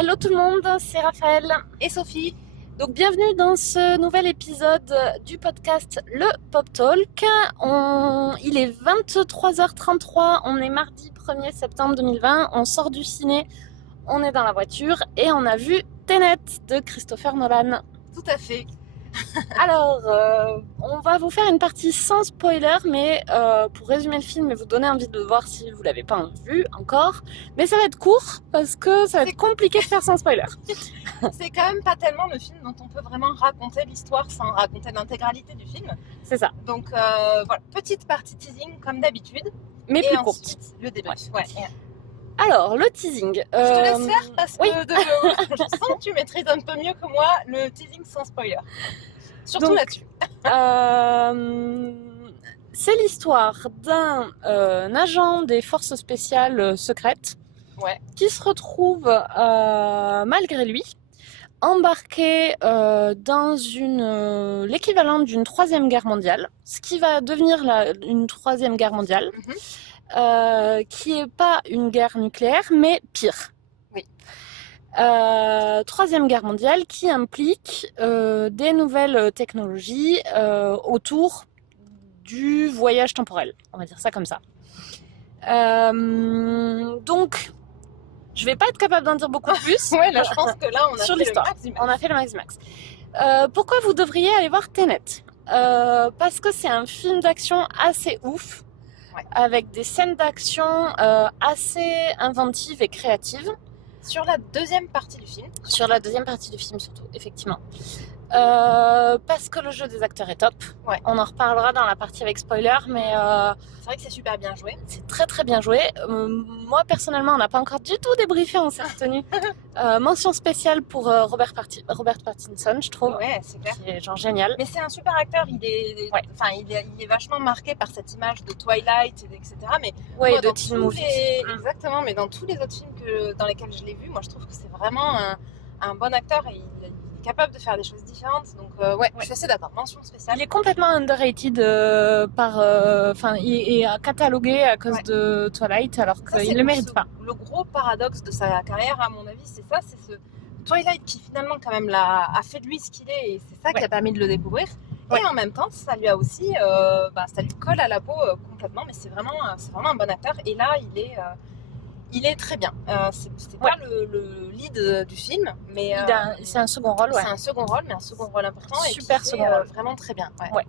Hello tout le monde, c'est Raphaël et Sophie. Donc bienvenue dans ce nouvel épisode du podcast Le Pop Talk. Il est 23h33, on est mardi 1er septembre 2020, on sort du ciné, on est dans la voiture et on a vu Tenet de Christopher Nolan. Tout à fait. Alors, on va vous faire une partie sans spoiler, mais pour résumer le film et vous donner envie de le voir si vous l'avez pas vu encore. Mais ça va être court parce que ça va être compliqué de faire sans spoiler. C'est quand même pas tellement le film dont on peut vraiment raconter l'histoire sans raconter l'intégralité du film. C'est ça. Donc voilà, petite partie teasing comme d'habitude. Mais plus courte. Ensuite, le débrief. Ouais. Alors, le teasing. Je te laisse faire parce que oui. Je sens que tu maîtrises un peu mieux que moi le teasing sans spoiler. Surtout donc, là-dessus. C'est l'histoire d'un agent des forces spéciales secrètes qui se retrouve, malgré lui, embarqué dans l'équivalent d'une troisième guerre mondiale, ce qui va devenir une troisième guerre mondiale. Qui n'est pas une guerre nucléaire, mais pire. Oui. Troisième guerre mondiale qui implique des nouvelles technologies autour du voyage temporel. On va dire ça comme ça. Donc, je vais pas être capable d'en dire beaucoup plus. Ouais, là, je pense que là, on a sur fait l'histoire. le max du max. On a fait le max du max. Pourquoi vous devriez aller voir Tenet ? Parce que c'est un film d'action assez ouf. Ouais. Avec des scènes d'action assez inventives et créatives. Sur la deuxième partie du film. Sur la deuxième partie du film surtout, effectivement. Parce que le jeu des acteurs est top. Ouais. On en reparlera dans la partie avec spoiler, mais c'est vrai que c'est super bien joué. C'est très très bien joué. Moi personnellement, on n'a pas encore du tout débriefé, on s'est retenu. Mention spéciale pour Robert Pattinson, je trouve. Ouais, c'est clair. Qui est genre génial. Mais c'est un super acteur. Il est vachement marqué par cette image de Twilight, etc. Mais ouais, de teen movie. Exactement. Mais dans tous les autres films dans lesquels je l'ai vu, moi je trouve que c'est vraiment un bon acteur et il est capable de faire des choses différentes. Donc je suis assez d'accord. Mention spéciale. Il est complètement underrated il est catalogué à cause de Twilight alors qu'il ne le mérite pas. Le gros paradoxe de sa carrière, à mon avis, c'est ça, c'est ce Twilight qui finalement quand même a fait de lui ce qu'il est et c'est ça qui a permis de le découvrir. Et en même temps, ça lui a aussi, ça lui colle à la peau complètement, mais c'est vraiment un bon acteur. Et là, il est très bien. C'est pas le lead du film, mais c'est un second rôle. C'est un second rôle, mais un second rôle important. Super second rôle. Vraiment très bien. Ouais.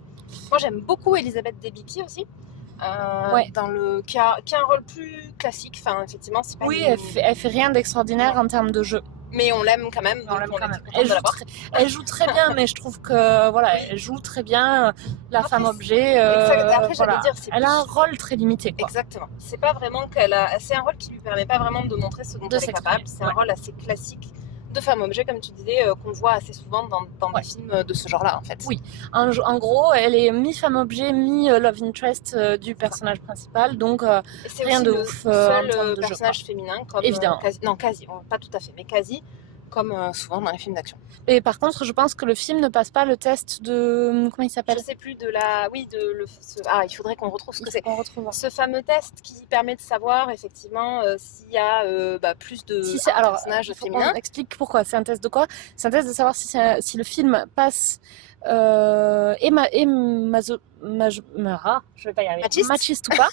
Moi, j'aime beaucoup Elisabeth Debicki aussi. Qui a un rôle plus classique. Enfin, effectivement, c'est pas elle fait rien d'extraordinaire en termes de jeu. Mais on l'aime quand même. Elle joue très bien, mais je trouve que elle joue très bien la femme objet. Elle a un rôle très limité. Quoi. Exactement. C'est pas vraiment c'est un rôle qui lui permet pas vraiment de montrer ce dont elle est capable. C'est un rôle assez classique de femme objet, comme tu disais, qu'on voit assez souvent dans des films de ce genre-là, en fait. Oui. En gros, elle est mi-femme objet, mi-love interest du personnage principal, donc rien de ouf. C'est le seul personnage féminin, comme évidemment. Quasi, pas tout à fait, mais quasi, comme souvent dans les films d'action. Et par contre, je pense que le film ne passe pas le test de... Comment il s'appelle ? Je sais plus, il faudrait qu'on retrouve ce que c'est. Ce fameux test qui permet de savoir, effectivement, s'il y a plus de personnages féminins. On explique pourquoi. C'est un test de quoi ? C'est un test de savoir si le film passe... je vais pas y arriver. Machiste ou pas.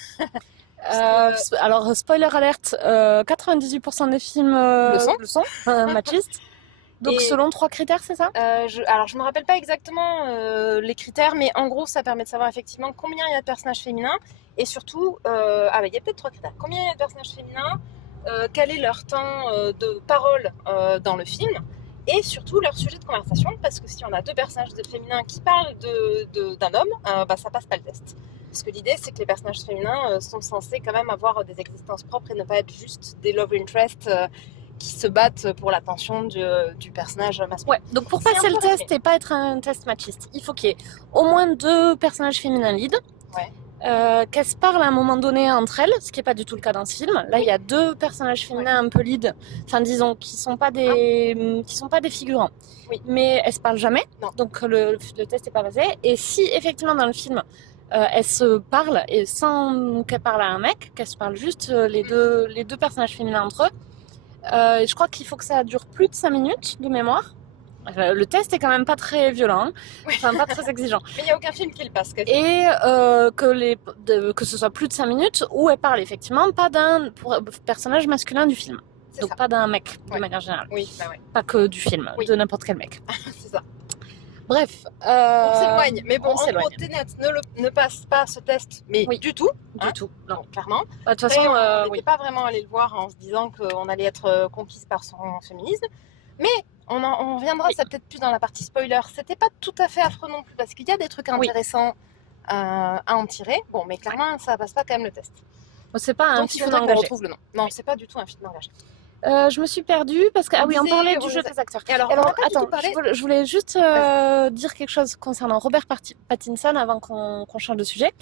Alors, spoiler alert, 98% des films le sont machistes. Donc, selon 3 critères, c'est ça ? Je me rappelle pas exactement les critères, mais en gros, ça permet de savoir effectivement combien il y a de personnages féminins et surtout, il y a peut-être 3 critères. Combien il y a de personnages féminins, quel est leur temps de parole dans le film et surtout leur sujet de conversation, parce que si on a 2 personnages féminins qui parlent d'un homme, ça passe pas le test. Parce que l'idée, c'est que les personnages féminins sont censés quand même avoir des existences propres et ne pas être juste des love interests qui se battent pour l'attention du personnage masculin. Ouais, donc pour passer le test et pas être un test machiste, il faut qu'il y ait au moins 2 personnages féminins lead. Qu'elles se parlent à un moment donné entre elles, ce qui n'est pas du tout le cas dans ce film. Là, il y a 2 personnages féminins un peu lead, enfin disons, qui sont pas des figurants. Oui. Mais elles se parlent jamais, donc le test n'est pas passé. Et si effectivement dans le film, elles se parlent, et sans qu'elles parlent à un mec, qu'elles se parlent juste les deux personnages féminins entre eux, Et je crois qu'il faut que ça dure plus de 5 minutes de mémoire. Le test est quand même pas très violent, hein. Enfin pas très exigeant. Mais il n'y a aucun film qui le passe. Et que ce soit plus de 5 minutes où elle parle effectivement pas d'un personnage masculin du film. Donc pas d'un mec de manière générale. Oui, bah ouais. Pas que du film, de n'importe quel mec. C'est ça. Bref. On s'éloigne. Mais bon, en gros, Tenet ne passe pas ce test, mais du tout. Du tout, non. Clairement. De toute façon, on n'était pas vraiment allé le voir en se disant qu'on allait être conquise par son féminisme. Mais on reviendra, ça peut-être plus dans la partie spoiler. C'était pas tout à fait affreux non plus, parce qu'il y a des trucs intéressants à en tirer. Bon, mais clairement, ça passe pas quand même le test. C'est pas un film engagé. On retrouve le nom. Non, c'est pas du tout un film engagé. Je me suis perdue parce que on parlait du jeu des acteurs. Et alors attends, je voulais juste dire quelque chose concernant Robert Pattinson avant qu'on change de sujet.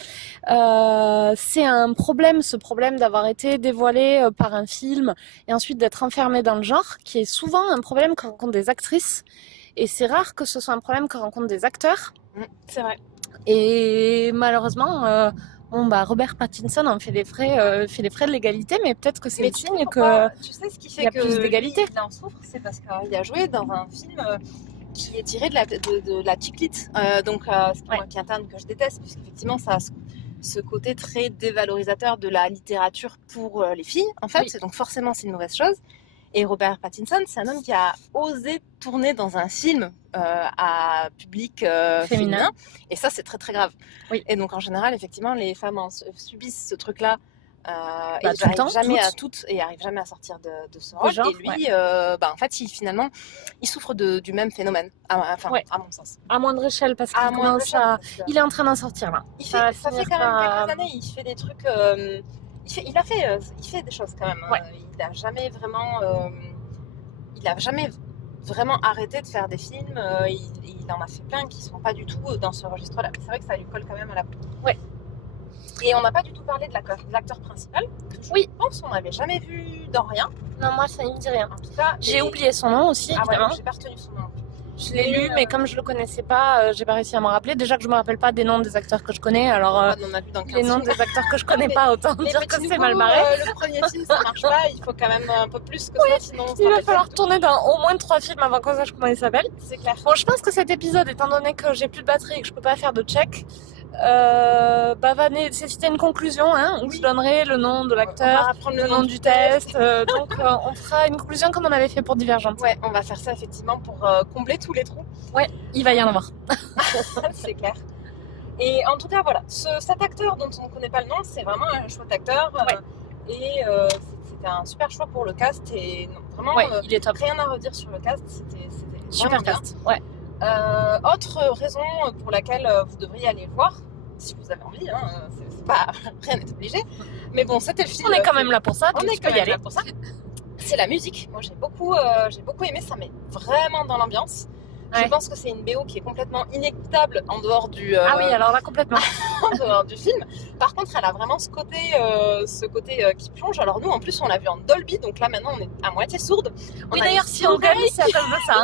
C'est un problème, ce problème d'avoir été dévoilé par un film et ensuite d'être enfermé dans le genre, qui est souvent un problème que rencontrent des actrices. Et c'est rare que ce soit un problème que rencontrent des acteurs. C'est vrai. Et malheureusement. Robert Pattinson en fait les frais de l'égalité, mais peut-être que c'est le signe que tu sais ce qui fait y a plus d'égalité. Il en souffre, c'est parce qu'il a joué dans un film qui est tiré de la chick lit, donc qui est un terme que je déteste, puisqu'effectivement ça a ce côté très dévalorisateur de la littérature pour les filles, en fait, donc forcément c'est une mauvaise chose. Et Robert Pattinson, c'est un homme qui a osé tourner dans un film à public féminin. Et ça, c'est très, très grave. Oui. Et donc, en général, effectivement, les femmes subissent ce truc-là. Et n'arrivent jamais à sortir de ce rôle. Genre, et lui, en fait, il souffre du même phénomène, à mon sens. À moindre échelle, parce qu'il est en train d'en sortir, là. Ça fait quand même quelques années, il fait des trucs... Il fait des choses quand même. Il n'a jamais vraiment arrêté de faire des films. Il en a fait plein qui ne sont pas du tout dans ce registre-là. C'est vrai que ça lui colle quand même à la peau. Ouais. Et on n'a pas du tout parlé de l'acteur principal. Je pense qu'on n'avait jamais vu dans rien. Non, moi ça ne me dit rien. En tout cas, j'ai oublié son nom aussi, évidemment. J'ai pas retenu son nom. Je l'ai lu, mais comme je le connaissais pas, j'ai pas réussi à m'en rappeler. Déjà que je me rappelle pas des noms des acteurs que je connais, alors les noms des acteurs que je connais pas, autant dire que c'est mal barré. Le premier film, ça marche pas. Il faut quand même un peu plus que ça, sinon il va falloir tourner dans au moins 3 films avant qu'on sache comment il s'appelle. C'est clair. Bon, je pense que cet épisode, étant donné que j'ai plus de batterie et que je peux pas faire de check, va nécessiter une conclusion, où je donnerai le nom de l'acteur, le nom du test. Donc on fera une conclusion comme on avait fait pour Divergente. Ouais, on va faire ça effectivement pour combler tous les trous. Ouais, il va y en avoir. C'est clair. Et en tout cas, voilà, cet acteur dont on ne connaît pas le nom, c'est vraiment un chouette acteur. Et c'était un super choix pour le cast. Et vraiment, il est top. Rien à redire sur le cast. C'était super cast. Ouais. Autre raison pour laquelle vous devriez aller le voir, si vous avez envie, c'est pas, rien n'est obligé. Mais bon, c'était le film. On est quand même là pour ça. On est quand même là pour ça. C'est la musique. Moi, j'ai beaucoup aimé. Ça met vraiment dans l'ambiance. Je pense que c'est une BO qui est complètement inécoutable en dehors du. Ah oui, alors là complètement. En dehors du film. Par contre, elle a vraiment ce côté qui plonge. Alors nous, en plus, on l'a vu en Dolby, donc là maintenant, on est à moitié sourde. Oui, d'ailleurs, si on gagne, c'est à cause de ça.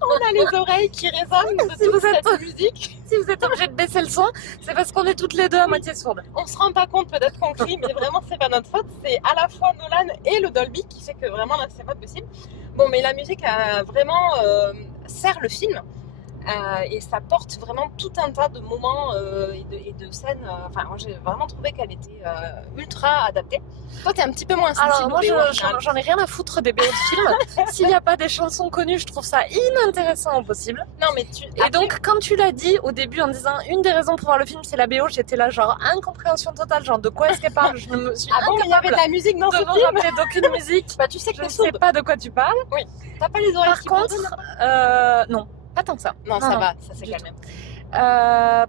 On a les oreilles qui résonnent de toute cette musique. Si vous êtes obligé de baisser le son, c'est parce qu'on est toutes les deux à moitié sourdes. On se rend pas compte, peut-être qu'on crie, mais vraiment, c'est pas notre faute. C'est à la fois Nolan et le Dolby qui fait que vraiment là, c'est pas possible. Bon, mais la musique a vraiment sert le film et ça porte vraiment tout un tas de moments et de scènes. Enfin, moi j'ai vraiment trouvé qu'elle était ultra adaptée. Toi, t'es un petit peu moins sensible. Alors, moi, j'en ai rien à foutre des BO de films. S'il n'y a pas des chansons connues, je trouve ça inintéressant au possible. Non, mais Et donc, quand tu l'as dit au début en disant une des raisons pour voir le film, c'est la BO, j'étais là, genre incompréhension totale, genre de quoi est-ce qu'elle parle? Je ne me suis incapable il y avait de la musique dans ce film. De me rappeler d'aucune musique. Bah, tu sais que je ne sais pas de quoi tu parles. Oui. T'as pas les oreilles qui contre, non, pas tant que ça. Non, ça va, ça c'est calme.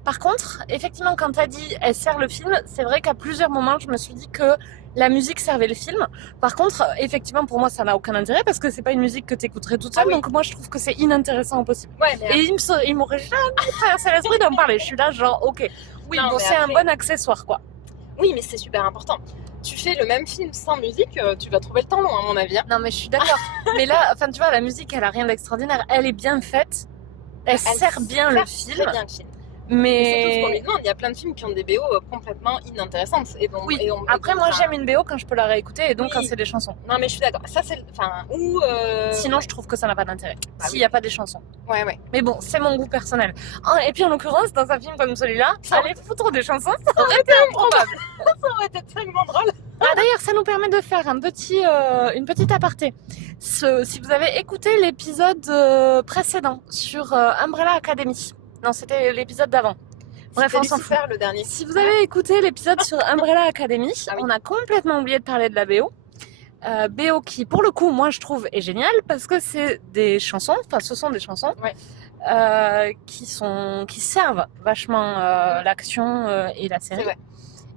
Par contre, effectivement, quand t'as dit elle sert le film, c'est vrai qu'à plusieurs moments, je me suis dit que la musique servait le film. Par contre, effectivement, pour moi, ça n'a aucun intérêt parce que c'est pas une musique que t'écouterais toute seule. Donc moi, je trouve que c'est inintéressant au possible. Ouais, mais et il m'aurait jamais traversé l'esprit d'en parler. Je suis là, genre, ok, oui, non, bon, c'est un bon accessoire, quoi. Oui, mais c'est super important. Tu fais le même film sans musique, tu vas trouver le temps long, à mon avis. Non, mais je suis d'accord. Mais là, enfin, tu vois, la musique, elle a rien d'extraordinaire. Elle est bien faite. Elle sert bien le film. Très bien le film. Mais c'est tout ce qu'on Mais lui demande. Il y a plein de films qui ont des BO complètement inintéressantes. oui, après moi j'aime une BO quand je peux la réécouter et donc quand Oui. c'est des chansons. Non, mais je suis d'accord. Ça, c'est. Enfin, ou. Sinon je trouve que ça n'a pas d'intérêt, Bah s'il oui. n'y a pas des chansons. Ouais. Mais bon, c'est mon goût personnel. Et puis en l'occurrence, dans un film comme celui-là, Ça aller foutre des chansons, ça Ça aurait été improbable. Ça aurait été tellement drôle. D'ailleurs, ça nous permet de faire une petite aparté. Si vous avez écouté l'épisode précédent sur Umbrella Academy, non, c'était l'épisode d'avant. Bref, C'était on s'en fout. Lucifer, le dernier. Si vous avez écouté l'épisode sur Umbrella Academy, Ah oui. on a complètement oublié de parler de la BO. BO qui, pour le coup, moi je trouve est géniale parce que c'est des chansons, enfin ce sont des chansons qui servent vachement l'action et la série. C'est vrai.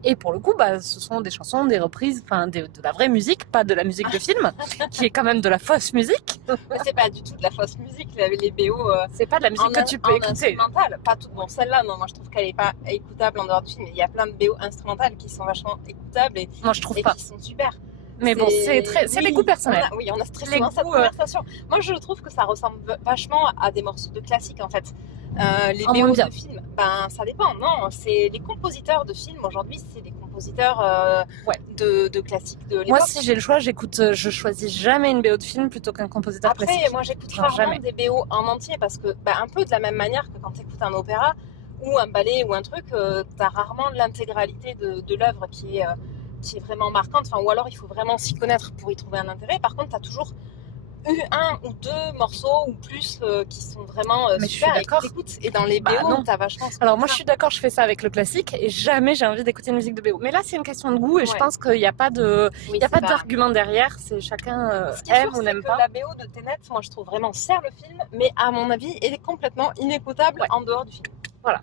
Et pour le coup, ce sont des chansons, des reprises, de la vraie musique, pas de la musique de film, qui est quand même de la fausse musique. Mais c'est pas du tout de la fausse musique, les BO. C'est pas de la musique que tu peux écouter. Instrumentale. Pas tout. Bon, celle-là, non, moi je trouve qu'elle est pas écoutable en dehors du film. Il y a plein de BO instrumentales qui sont vachement écoutables et Moi, je trouve et pas. qui sont super. Mais bon, c'est des goûts personnels. On a stressé Les dans cette goûts, conversation. Moi, je trouve que ça ressemble vachement à des morceaux de classiques, en fait. Les En moins BO bien. de films, ça dépend. Non, c'est les compositeurs de films. Aujourd'hui, c'est les compositeurs de classiques de l'époque. Moi, si j'ai le choix, je choisis jamais une BO de film plutôt qu'un compositeur Après, classique. moi, j'écoute Genre rarement jamais. des BO en entier parce que, un peu de la même manière que quand tu écoutes un opéra ou un ballet ou un truc, tu as rarement l'intégralité de l'œuvre qui est vraiment marquante. Enfin, ou alors, il faut vraiment s'y connaître pour y trouver un intérêt. Par contre, tu as toujours eu un ou deux morceaux ou plus qui sont vraiment Mais je super suis et que d'accord. t'écoutes. Et dans les BO, Non. t'as vachement. Alors moi, je suis d'accord, je fais ça avec le classique et jamais j'ai envie d'écouter une musique de BO. Mais là, c'est une question de goût et je pense qu'il n'y a pas d'argument derrière. C'est chacun Ce qui est aime sûr, ou n'aime c'est pas. que la BO de Tenet, moi, je trouve vraiment sert le film, mais à mon avis, elle est complètement inécoutable en dehors du film. Voilà.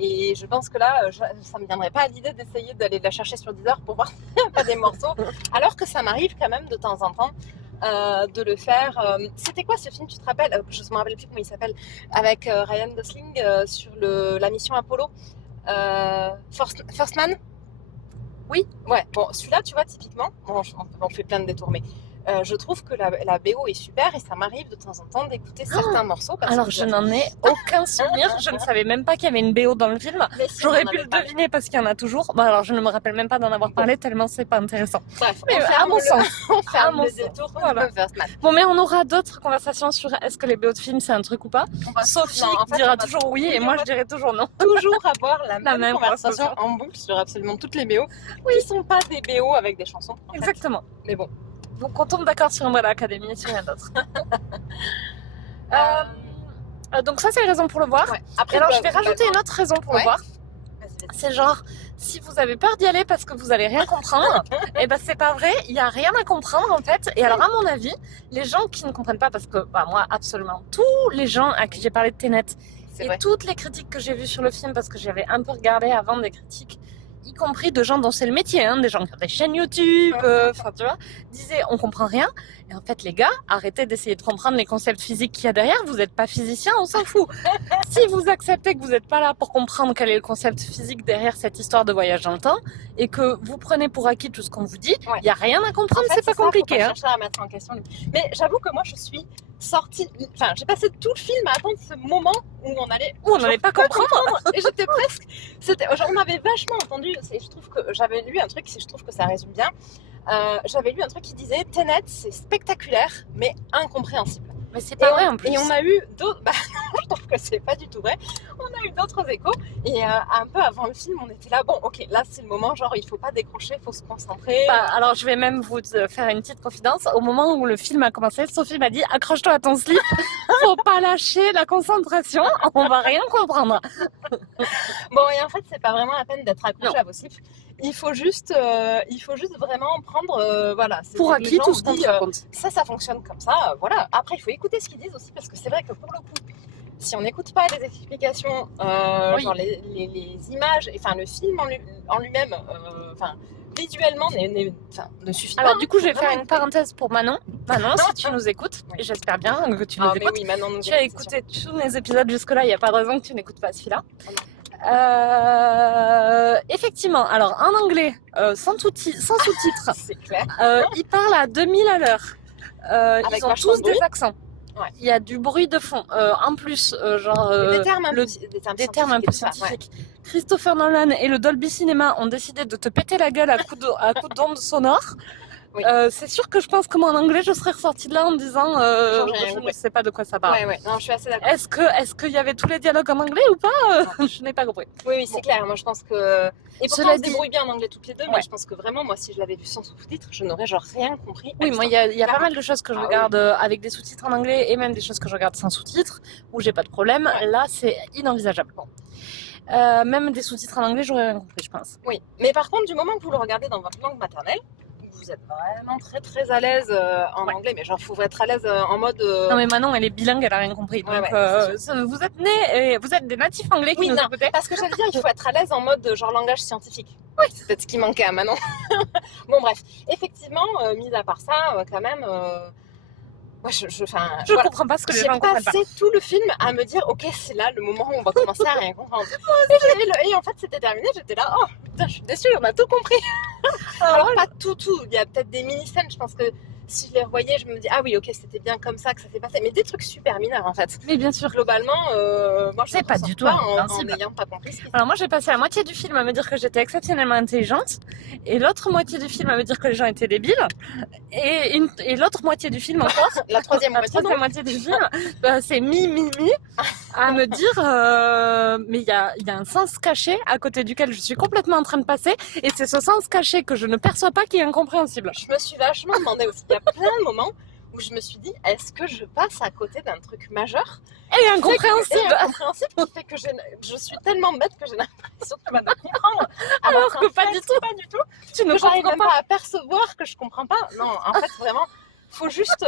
Et je pense que là, ça me viendrait pas à l'idée d'essayer d'aller la chercher sur Deezer pour voir pas des morceaux, alors que ça m'arrive quand même de temps en temps de le faire. C'était quoi ce film, tu te rappelles? Je me rappelle plus comment il s'appelle, avec Ryan Gosling sur la mission Apollo. First Man? Oui. Ouais, bon, celui-là, tu vois, typiquement, on fait plein de détours, mais je trouve que la BO est super et ça m'arrive de temps en temps d'écouter certains morceaux. Alors, je n'en ai aucun souvenir. Je ne savais même pas qu'il y avait une BO dans le film. Si, J'aurais pu le deviner parce qu'il y en a toujours. Alors, je ne me rappelle même pas d'en avoir parlé tellement c'est pas intéressant. Bref, Mais à mon sens. on ferme mon le sens. détour Voilà. de First Man. Bon, mais on aura d'autres conversations sur est-ce que les BO de film c'est un truc ou pas. Sophie dira toujours oui et moi je dirai toujours non. Toujours avoir la même conversation en boucle sur absolument toutes les BO qui sont pas des BO avec des chansons. Exactement. Mais bon. Donc on tombe d'accord sur Umbrella Academy et sur rien d'autre. Donc ça c'est les raisons pour le voir. Ouais. Après, alors je vais rajouter une autre raison pour le voir. Vas-y. C'est genre, si vous avez peur d'y aller parce que vous allez rien comprendre, et c'est pas vrai, il y a rien à comprendre en fait. Et alors à mon avis, les gens qui ne comprennent pas, parce que moi absolument tous les gens à qui j'ai parlé de Tenet et toutes les critiques que j'ai vues sur le film, parce que j'avais un peu regardé avant des critiques, y compris de gens dont c'est le métier, des gens qui ont des chaînes YouTube, tu vois, disaient on comprend rien. Et en fait, les gars, arrêtez d'essayer de comprendre les concepts physiques qu'il y a derrière. Vous n'êtes pas physicien, on s'en fout. Si vous acceptez que vous n'êtes pas là pour comprendre quel est le concept physique derrière cette histoire de voyage dans le temps et que vous prenez pour acquis tout ce qu'on vous dit, il n'y a rien à comprendre, en fait, c'est pas compliqué. Faut pas chercher à mettre en question. Mais j'avoue que moi, je suis sortie. Enfin, j'ai passé tout le film à attendre ce moment où on allait pas comprendre. Et j'étais presque. On avait vachement entendu. Je trouve que j'avais lu un truc. Je trouve que ça résume bien. J'avais lu un truc qui disait Tenet, c'est spectaculaire, mais incompréhensible. Mais c'est pas vrai en plus. Et on a eu d'autres. Je trouve que c'est pas du tout vrai. On a eu d'autres échos. Et un peu avant le film, on était là. Bon, ok, là c'est le moment. Genre, il faut pas décrocher, il faut se concentrer. Alors, je vais même vous faire une petite confidence. Au moment où le film a commencé, Sophie m'a dit accroche-toi à ton slip. Faut pas lâcher la concentration. On va rien comprendre. Bon, et en fait, c'est pas vraiment la peine d'être accroché à vos slips. Il faut juste vraiment prendre, pour acquis tout ce qu'on te raconte. Ça fonctionne comme ça, voilà. Après, il faut écouter ce qu'ils disent aussi, parce que c'est vrai que pour le coup, si on n'écoute pas les explications, genre les images, enfin le film en lui-même, visuellement ne suffit pas. Alors du coup, je vais faire une parenthèse pour Manon. Manon, si tu nous écoutes, et j'espère bien que tu nous écoutes, oui, Manon tu as écouté tous mes épisodes jusque-là, il n'y a pas de raison que tu n'écoutes pas celui-là. Effectivement, alors en anglais, sans sous-titres, c'est clair. ils parlent à 2000 à l'heure. Ils ont tous des accents. Ouais. Il y a du bruit de fond. En plus, des termes un peu scientifiques. scientifiques. Christopher Nolan et le Dolby Cinema ont décidé de te péter la gueule à coups d'ondes sonores. Oui. C'est sûr que je pense que moi en anglais je serais ressortie de là en disant je ne sais pas de quoi ça parle. Ouais, non, je suis assez d'accord. Est-ce qu'il y avait tous les dialogues en anglais ou pas? Je n'ai pas compris. Oui, c'est clair. Moi je pense que. Et pourtant on se débrouille bien en anglais toutes les deux, mais je pense que vraiment, moi si je l'avais vu sans sous-titres, je n'aurais rien compris. Oui, moi il y a pas mal de choses que je regarde avec des sous-titres en anglais et même des choses que je regarde sans sous-titres où j'ai pas de problème. Ouais. Là c'est inenvisageable. Bon. Même des sous-titres en anglais, j'aurais rien compris, je pense. Oui, mais par contre, du moment que vous le regardez dans votre langue maternelle, vous êtes vraiment très très à l'aise en anglais, mais genre faut être à l'aise en mode. Non mais Manon, elle est bilingue, elle a rien compris. Donc vous êtes nés, vous êtes des natifs anglais qui nous écoutaient. Parce que j'allais dire, il faut être à l'aise en mode genre langage scientifique. Oui, c'est peut-être ce qui manquait à Manon. Bon bref, effectivement, mis à part ça, quand même. Moi, je comprends pas ce que les gens comprennent pas. J'ai passé tout le film à me dire, ok, c'est là le moment où on va commencer à rien comprendre. Et en fait, c'était terminé, j'étais là, oh putain, je suis déçue, on a tout compris. Alors, pas tout, il y a peut-être des mini-scènes, je pense que si je les revoyais, je me dis, ah oui, ok, c'était bien comme ça que ça s'est passé. Mais des trucs super mineurs, en fait. Mais bien sûr. Globalement, moi, je sais pas du tout en n'ayant pas compris. Alors moi, j'ai passé la moitié du film à me dire que j'étais exceptionnellement intelligente, et l'autre moitié du film à me dire que les gens étaient débiles, et l'autre moitié du film encore, la troisième moitié du film, c'est à me dire, mais il y a un sens caché à côté duquel je suis complètement en train de passer, et c'est ce sens caché que je ne perçois pas qui est incompréhensible. Je me suis vachement demandé aussi. Il y a plein de moments où je me suis dit, est-ce que je passe à côté d'un truc majeur et incompréhensible qui fait que je suis tellement bête que j'ai l'impression que je vais comprendre. Alors que pas du tout. Tu ne j'arrive même pas à percevoir que je comprends pas. Non, en fait, vraiment, faut juste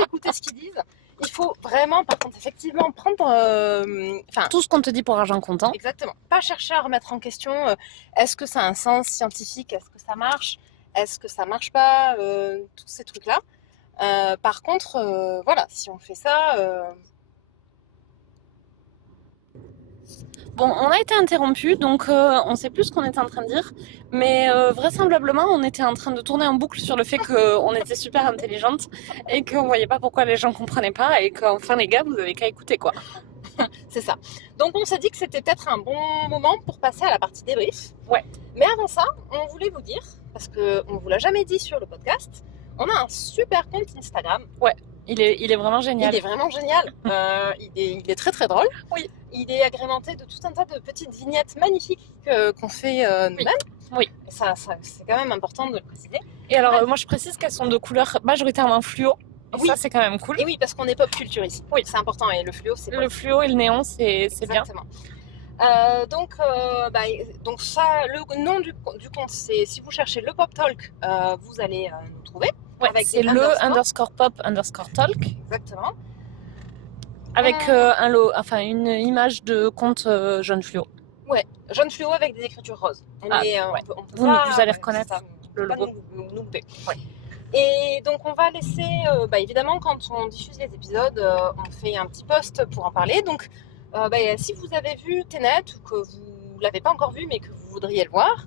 écouter ce qu'ils disent. Il faut vraiment, par contre, effectivement, prendre tout ce qu'on te dit pour argent comptant. Exactement. Pas chercher à remettre en question est-ce que ça a un sens scientifique, est-ce que ça marche, est-ce que ça marche pas, tous ces trucs-là. Par contre, voilà, si on fait ça. Bon, on a été interrompu, donc on sait plus ce qu'on était en train de dire, mais vraisemblablement, on était en train de tourner en boucle sur le fait qu'on était super intelligente et qu'on voyait pas pourquoi les gens comprenaient pas et qu'enfin les gars, vous avez qu'à écouter quoi. C'est ça. Donc on s'est dit que c'était peut-être un bon moment pour passer à la partie débrief. Ouais. Mais avant ça, on voulait vous dire, parce qu'on vous l'a jamais dit sur le podcast, on a un super compte Instagram. Ouais. Il est vraiment génial. Il est vraiment génial. Il est très très drôle. Oui. Il est agrémenté de tout un tas de petites vignettes magnifiques qu'on fait nous-mêmes. Oui. Ça, c'est quand même important de le préciser. Et alors, moi je précise qu'elles sont de couleur majoritairement fluo. Et oui. Ça, c'est quand même cool. Et oui, parce qu'on est pop culture ici. Oui, c'est important. Et le fluo, c'est le fluo et le néon, c'est bien. Exactement. Donc ça, le nom du compte, c'est si vous cherchez le Pop Talk, vous allez nous trouver. Ouais, c'est le _pop_talk. Exactement. Avec une image de compte jaune fluo. Ouais, jaune fluo avec des écritures roses. Vous allez reconnaître le logo. Ouais. Et donc on va laisser, évidemment quand on diffuse les épisodes, on fait un petit post pour en parler. Donc si vous avez vu Tenet ou que vous l'avez pas encore vu mais que vous voudriez le voir,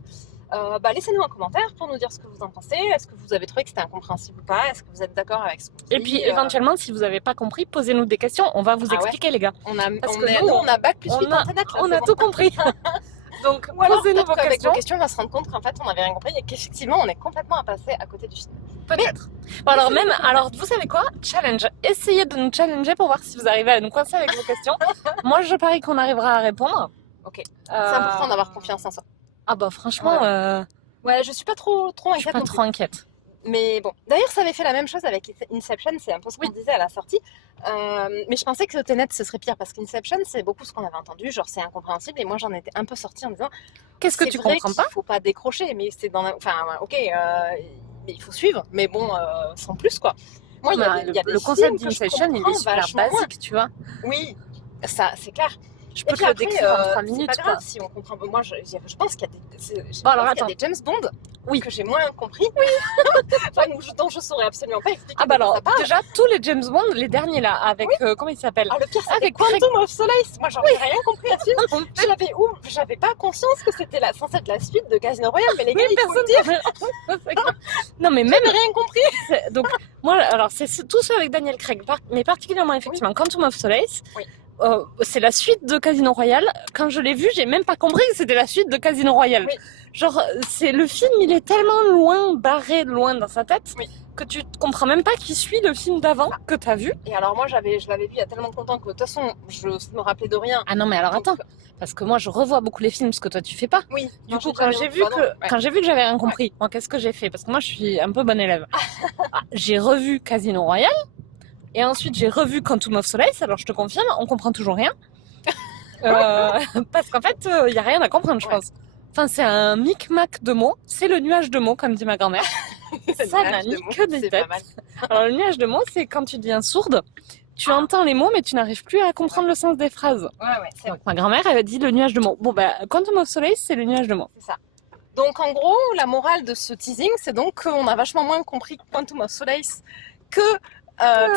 laissez-nous un commentaire pour nous dire ce que vous en pensez. Est-ce que vous avez trouvé que c'était incompréhensible ou pas? Est-ce que vous êtes d'accord avec ce qu'on dit? Et puis éventuellement, si vous n'avez pas compris, posez-nous des questions. On va vous expliquer, les gars. On a bac plus 8 en Tenet. On a tout compris. Donc posez-nous vos questions. Avec vos questions, on va se rendre compte qu'en fait, on n'avait rien compris et qu'effectivement, on est complètement passé à côté du film. Peut-être. Alors, vous savez quoi? Challenge. Essayez de nous challenger pour voir si vous arrivez à nous coincer avec vos questions. Moi, je parie qu'on arrivera à répondre. Ok. C'est important d'avoir confiance en soi. Ah bah franchement... Ouais, je suis pas trop inquiète. Je suis pas trop inquiète. Mais bon, d'ailleurs, ça avait fait la même chose avec Inception, c'est un peu ce qu'on disait à la sortie. Mais je pensais que Tenet, ce serait pire, parce qu'Inception, c'est beaucoup ce qu'on avait entendu, genre c'est incompréhensible, et moi j'en étais un peu sortie en disant... Qu'est-ce que tu comprends pas? Il faut pas décrocher, mais c'est dans... Enfin, ok, mais il faut suivre, mais bon, sans plus, quoi. Moi, il y a le concept d'Inception, il est super basique, tu vois. Oui, ça, c'est clair. Je Et peux te puis le après, décrire en 3 c'est minutes, pas quoi. grave si on comprend pas. Moi, je pense qu'il y a Bon, alors, qu'il y a attends. des James Bond Oui. que j'ai moins compris. Enfin, dont je saurais absolument pas expliquer Ah bah de quoi alors, ça parle. déjà, tous les James Bond, les derniers là, avec, comment il s'appelle? Ah, le pire, c'était Avec Quantum of Solace. Moi, j'ai rien compris à ce film. J'avais pas conscience que c'était censé être la suite de Casino Royale, mais les gars, il faut le dire. Non, mais même, J'avais rien compris. donc, moi, alors, c'est tous ceux avec Daniel Craig, mais particulièrement, effectivement, Quantum of Solace. Oui. C'est la suite de Casino Royale. Quand je l'ai vu, j'ai même pas compris que c'était la suite de Casino Royale. Oui. Genre, c'est le film, il est tellement loin, barré loin dans sa tête, que tu comprends même pas qui suit le film d'avant que t'as vu. Et alors moi, je l'avais vu il y a tellement longtemps que de toute façon, je me rappelais de rien. Ah non, mais alors attends, parce que moi, je revois beaucoup les films, ce que toi tu fais pas. Oui. Du coup, quand j'ai vu que j'avais rien compris, moi, qu'est-ce que j'ai fait? Parce que moi, je suis un peu bonne élève. J'ai revu Casino Royale. Et ensuite, j'ai revu Quantum of Solace. Alors, je te confirme, on comprend toujours rien. Parce qu'en fait, il n'y a rien à comprendre, je pense. Enfin, c'est un micmac de mots. C'est le nuage de mots, comme dit ma grand-mère. Ça n'a ni que des têtes. Alors, le nuage de mots, c'est quand tu deviens sourde. Tu entends les mots, mais tu n'arrives plus à comprendre le sens des phrases. C'est vrai. Ma grand-mère, elle a dit le nuage de mots. Bon, bah, Quantum of Solace, c'est le nuage de mots. C'est ça. Donc, en gros, la morale de ce teasing, c'est donc qu'on a vachement moins compris Quantum of Solace que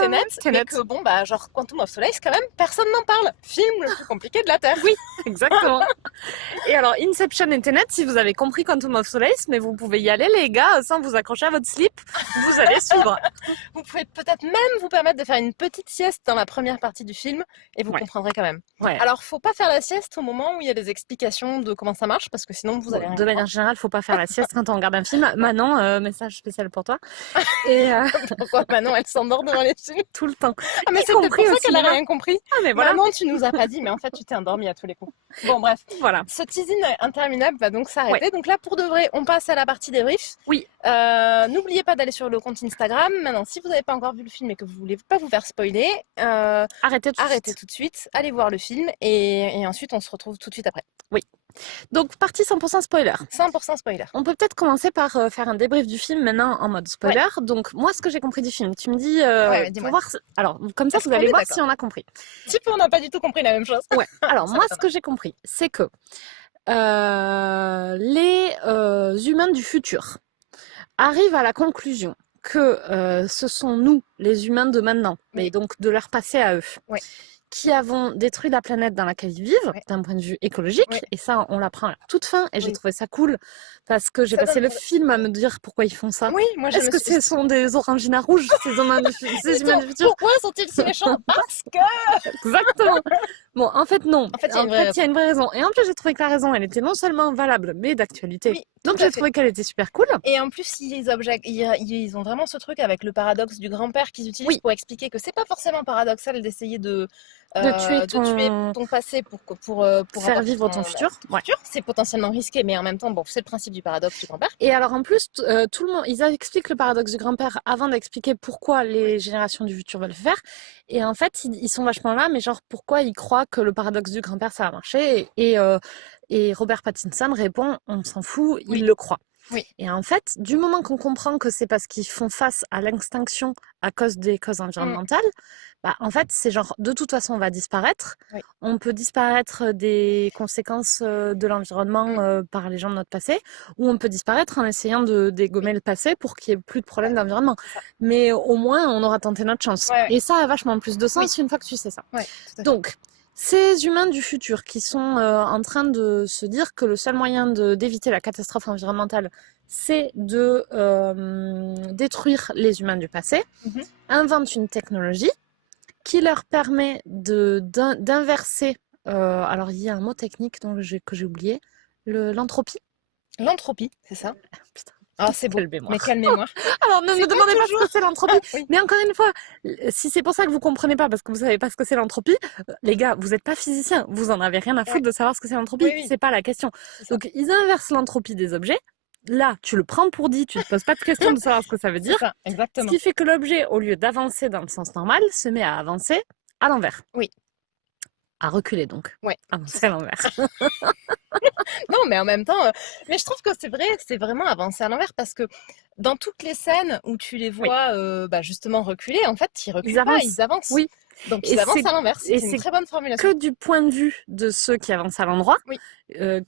Tenet, et que bon, bah, genre Quantum of Solace, quand même, personne n'en parle. Film le plus compliqué de la Terre. Oui, exactement. Et alors, Inception et Tenet, si vous avez compris Quantum of Solace, mais vous pouvez y aller, les gars, sans vous accrocher à votre slip, vous allez suivre. Vous pouvez peut-être même vous permettre de faire une petite sieste dans la première partie du film, et vous comprendrez quand même. Ouais. Alors, faut pas faire la sieste au moment où il y a des explications de comment ça marche, parce que sinon vous allez rien de manière générale, faut pas faire la sieste quand on regarde un film. Manon, message spécial pour toi. Et pourquoi Manon, elle s'endort devant les films tout le temps. Ah, mais c'est pour ça qu'elle a rien compris. Ah, mais voilà. Maman, tu nous as pas dit, mais en fait, tu t'es endormie à tous les coups. Bon, bref. Voilà. Ce teasing interminable va donc s'arrêter. Donc là, pour de vrai, on passe à la partie débrief. Oui. N'oubliez pas d'aller sur le compte Instagram. Maintenant, si vous n'avez pas encore vu le film et que vous voulez pas vous faire spoiler, arrêtez tout de suite. Allez voir le film et ensuite, on se retrouve tout de suite après. Oui. Donc, partie 100% spoiler. 100% spoiler. On peut peut-être commencer par faire un débrief du film maintenant en mode spoiler. Donc, moi, ce que j'ai compris du film, tu me dis... pour voir... Alors, comme ça, vous allez voir si on a compris. Si on n'a pas du tout compris la même chose. Ouais. Alors, moi, ce que j'ai compris, c'est que les humains du futur arrivent à la conclusion que ce sont nous, les humains de maintenant, mais donc de leur passé à eux. Ouais. Qui avons détruit la planète dans laquelle ils vivent, d'un point de vue écologique, et ça, on l'apprend à la toute fin, et j'ai trouvé ça cool, parce que j'ai passé le film à me dire pourquoi ils font ça. Oui, moi Est-ce que ce sont des oranginas rouges, ces humains du futur? Pourquoi sont-ils si méchants? Parce que... Exactement. Bon, en fait, non. En fait, il y a une vraie raison. Et en plus, j'ai trouvé que la raison, elle était non seulement valable, mais d'actualité. Oui, donc, j'ai trouvé qu'elle était super cool. Et en plus, ils ont vraiment ce truc avec le paradoxe du grand-père qu'ils utilisent pour expliquer que c'est pas forcément paradoxal d'essayer de tuer ton passé pour faire vivre ton futur. C'est potentiellement risqué, mais en même temps, bon, c'est le principe du paradoxe du grand-père. Et alors, en plus, tout le monde, ils expliquent le paradoxe du grand-père avant d'expliquer pourquoi les générations du futur veulent le faire. Et en fait, ils sont vachement là, mais genre, pourquoi ils croient que le paradoxe du grand-père, ça va marcher. Et Robert Pattinson répond, on s'en fout, il le croit. Oui. Et en fait, du moment qu'on comprend que c'est parce qu'ils font face à l'extinction à cause des causes environnementales, bah, en fait, c'est genre, de toute façon, on va disparaître. Oui. On peut disparaître des conséquences de l'environnement par les gens de notre passé, ou on peut disparaître en essayant de dégommer le passé pour qu'il n'y ait plus de problème d'environnement. Mais au moins, on aura tenté notre chance. Et ça a vachement plus de sens une fois que tu sais ça. Donc, ces humains du futur qui sont en train de se dire que le seul moyen d'éviter la catastrophe environnementale, c'est de détruire les humains du passé, inventent une technologie qui leur permet d'inverser, alors il y a un mot technique que j'ai oublié, l'entropie. L'entropie, c'est ça? Putain. Ah, c'est beau, mais quelle mémoire. Alors, ne me demandez pas ce que c'est l'entropie. Mais encore une fois, si c'est pour ça que vous comprenez pas, parce que vous savez pas ce que c'est l'entropie, les gars, vous êtes pas physiciens, vous en avez rien à foutre de savoir ce que c'est l'entropie. C'est pas la question. Donc, ils inversent l'entropie des objets. Là, tu le prends pour dit, tu te poses pas de question de savoir ce que ça veut dire. Ça, exactement. Ce qui fait que l'objet, au lieu d'avancer dans le sens normal, se met à avancer à l'envers. Oui. À reculer donc. Ouais. Avancer à l'envers. Non, mais en même temps, mais je trouve que c'est vrai, c'est vraiment avancer à l'envers parce que dans toutes les scènes où tu les vois justement reculer, en fait, ils reculent pas, ils avancent. Oui. Donc Et ils avancent c'est- à l'envers. et C'est une c'est très bonne formulation. que du point de vue de ceux qui avancent à l'endroit Oui.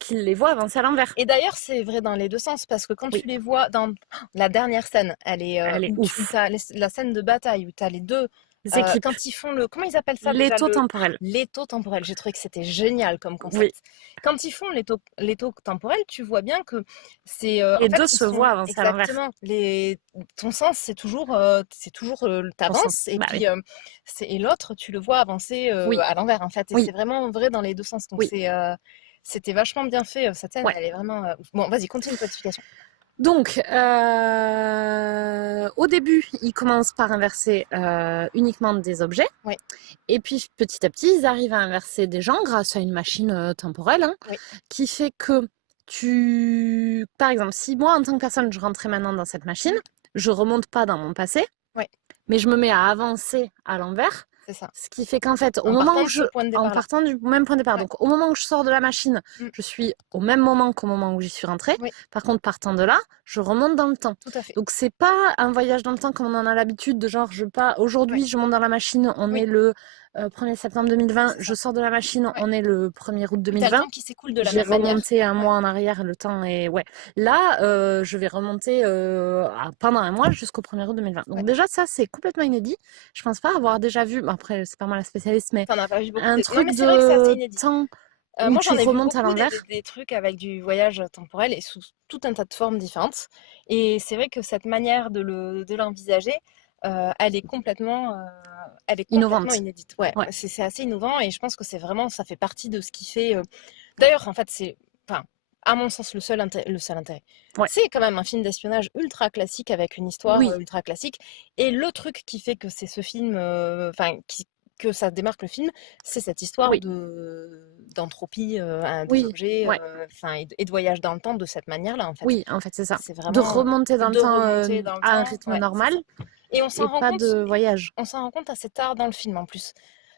qu'ils les voient avancer à l'envers. Et d'ailleurs, c'est vrai dans les deux sens parce que quand tu les vois dans la dernière scène, elle est ouf. où t'as la scène de bataille où tu as les deux équipes. quand ils font comment ils appellent ça déjà, L'étau temporel. l'étau temporel. J'ai trouvé que c'était génial comme concept. Oui. Quand ils font l'étau temporel, tu vois bien que c'est les deux se voient avancer à l'envers. Exactement. Ton sens, c'est toujours t'avances et puis et l'autre, tu le vois avancer à l'envers en fait. Et c'est vraiment vrai dans les deux sens. Donc c'était vachement bien fait cette scène. Elle est vraiment. Bon, vas-y, continue ton explication. Donc, au début, ils commencent par inverser uniquement des objets. Oui. Et puis, petit à petit, ils arrivent à inverser des gens grâce à une machine temporelle qui fait que par exemple, si moi, en tant que personne, je rentrais maintenant dans cette machine, je remonte pas dans mon passé, mais je me mets à avancer à l'envers. C'est ça. Ce qui fait qu'en fait, au moment où en partant du même point de départ, donc au moment où je sors de la machine, je suis au même moment qu'au moment où j'y suis rentrée. Par contre, partant de là, je remonte dans le temps. Tout à fait. Donc c'est pas un voyage dans le temps comme on en a l'habitude de genre aujourd'hui je monte dans la machine, on est le 1er septembre 2020, je sors de la machine, on est le 1er août 2020. T'as le temps qui s'écoule de la même manière. J'ai remonté un mois Ouais. en arrière, le temps est... Ouais. Là, je vais remonter pendant un mois jusqu'au 1er août 2020. Donc déjà, ça, c'est complètement inédit. Je pense pas avoir déjà vu... Après, c'est pas moi la spécialiste, mais T'en as pas vu beaucoup un truc c'est vrai que c'est assez de inédit. temps moi, j'en ai vu remontes à beaucoup l'envers. des trucs avec du voyage temporel et sous tout un tas de formes différentes. Et c'est vrai que cette manière de l'envisager, elle est complètement Innovante. inédite. Ouais. C'est assez innovant et je pense que c'est vraiment, ça fait partie de ce qui fait. D'ailleurs, en fait, c'est, enfin, à mon sens, le seul intérêt. Ouais. C'est quand même un film d'espionnage ultra classique avec une histoire ultra classique. Et le truc qui fait que c'est ce film, que ça démarque le film, c'est cette histoire d'entropie des objets et de voyage dans le temps de cette manière-là, en fait. Oui, en fait, c'est ça. C'est vraiment de remonter dans le temps à un rythme normal et on s'en rend pas compte, de voyage. On s'en rend compte assez tard dans le film, en plus.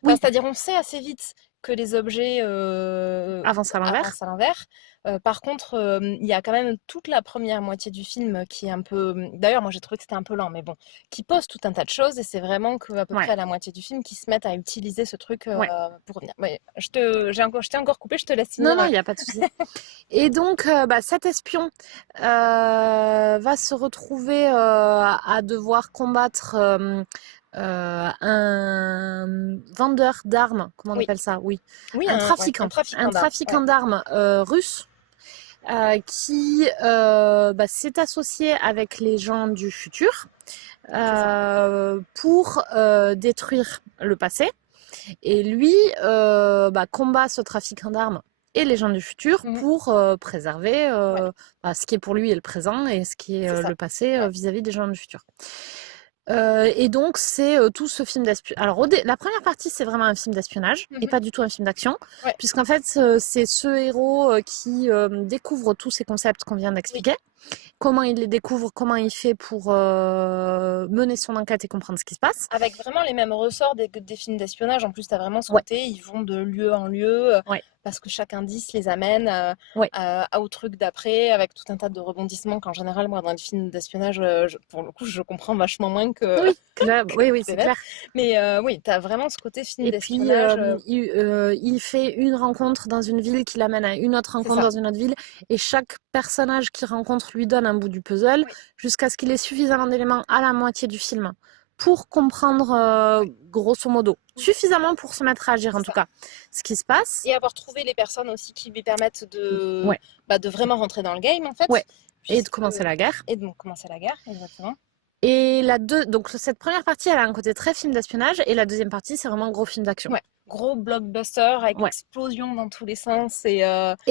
C'est-à-dire, on sait assez vite que les objets avancent à l'envers. Par contre, il y a quand même toute la première moitié du film qui est un peu... D'ailleurs, moi, j'ai trouvé que c'était un peu lent, mais bon, qui pose tout un tas de choses, et c'est vraiment qu'à peu près à la moitié du film qu'ils se mettent à utiliser ce truc pour revenir. Je t'ai encore coupé, je te laisse finir. Non, il n'y a pas de souci. Et donc, cet espion va se retrouver à devoir combattre un vendeur d'armes, comment on appelle ça? Oui, un trafiquant d'armes russe qui s'est associé avec les gens du futur pour détruire le passé. Et lui combat ce trafiquant d'armes et les gens du futur pour préserver ce qui est pour lui est le présent et ce qui est le passé vis-à-vis des gens du futur. Et donc c'est tout ce film d'espionnage. Alors la première partie c'est vraiment un film d'espionnage et pas du tout un film d'action, puisqu'en fait c'est ce héros qui découvre tous ces concepts qu'on vient d'expliquer. Comment il les découvre, comment il fait pour mener son enquête et comprendre ce qui se passe. Avec vraiment les mêmes ressorts des films d'espionnage. En plus, tu as vraiment ce côté, ils vont de lieu en lieu, parce que chaque indice les amène au truc d'après, avec tout un tas de rebondissements qu'en général, moi, dans les films d'espionnage, pour le coup, je comprends vachement moins que... Oui, c'est clair. Mais tu as vraiment ce côté film d'espionnage. Et puis, il fait une rencontre dans une ville qui l'amène à une autre rencontre dans une autre ville, et chaque personnage qu'il rencontre lui donne un bout du puzzle jusqu'à ce qu'il ait suffisamment d'éléments à la moitié du film pour comprendre grosso modo, suffisamment pour se mettre à agir en tout cas, ce qui se passe. Et avoir trouvé les personnes aussi qui lui permettent de vraiment rentrer dans le game en fait. Et de commencer la guerre. Exactement. Et donc cette première partie, elle a un côté très film d'espionnage, et la deuxième partie, c'est vraiment un gros film d'action. Gros blockbuster avec explosion dans tous les sens. Et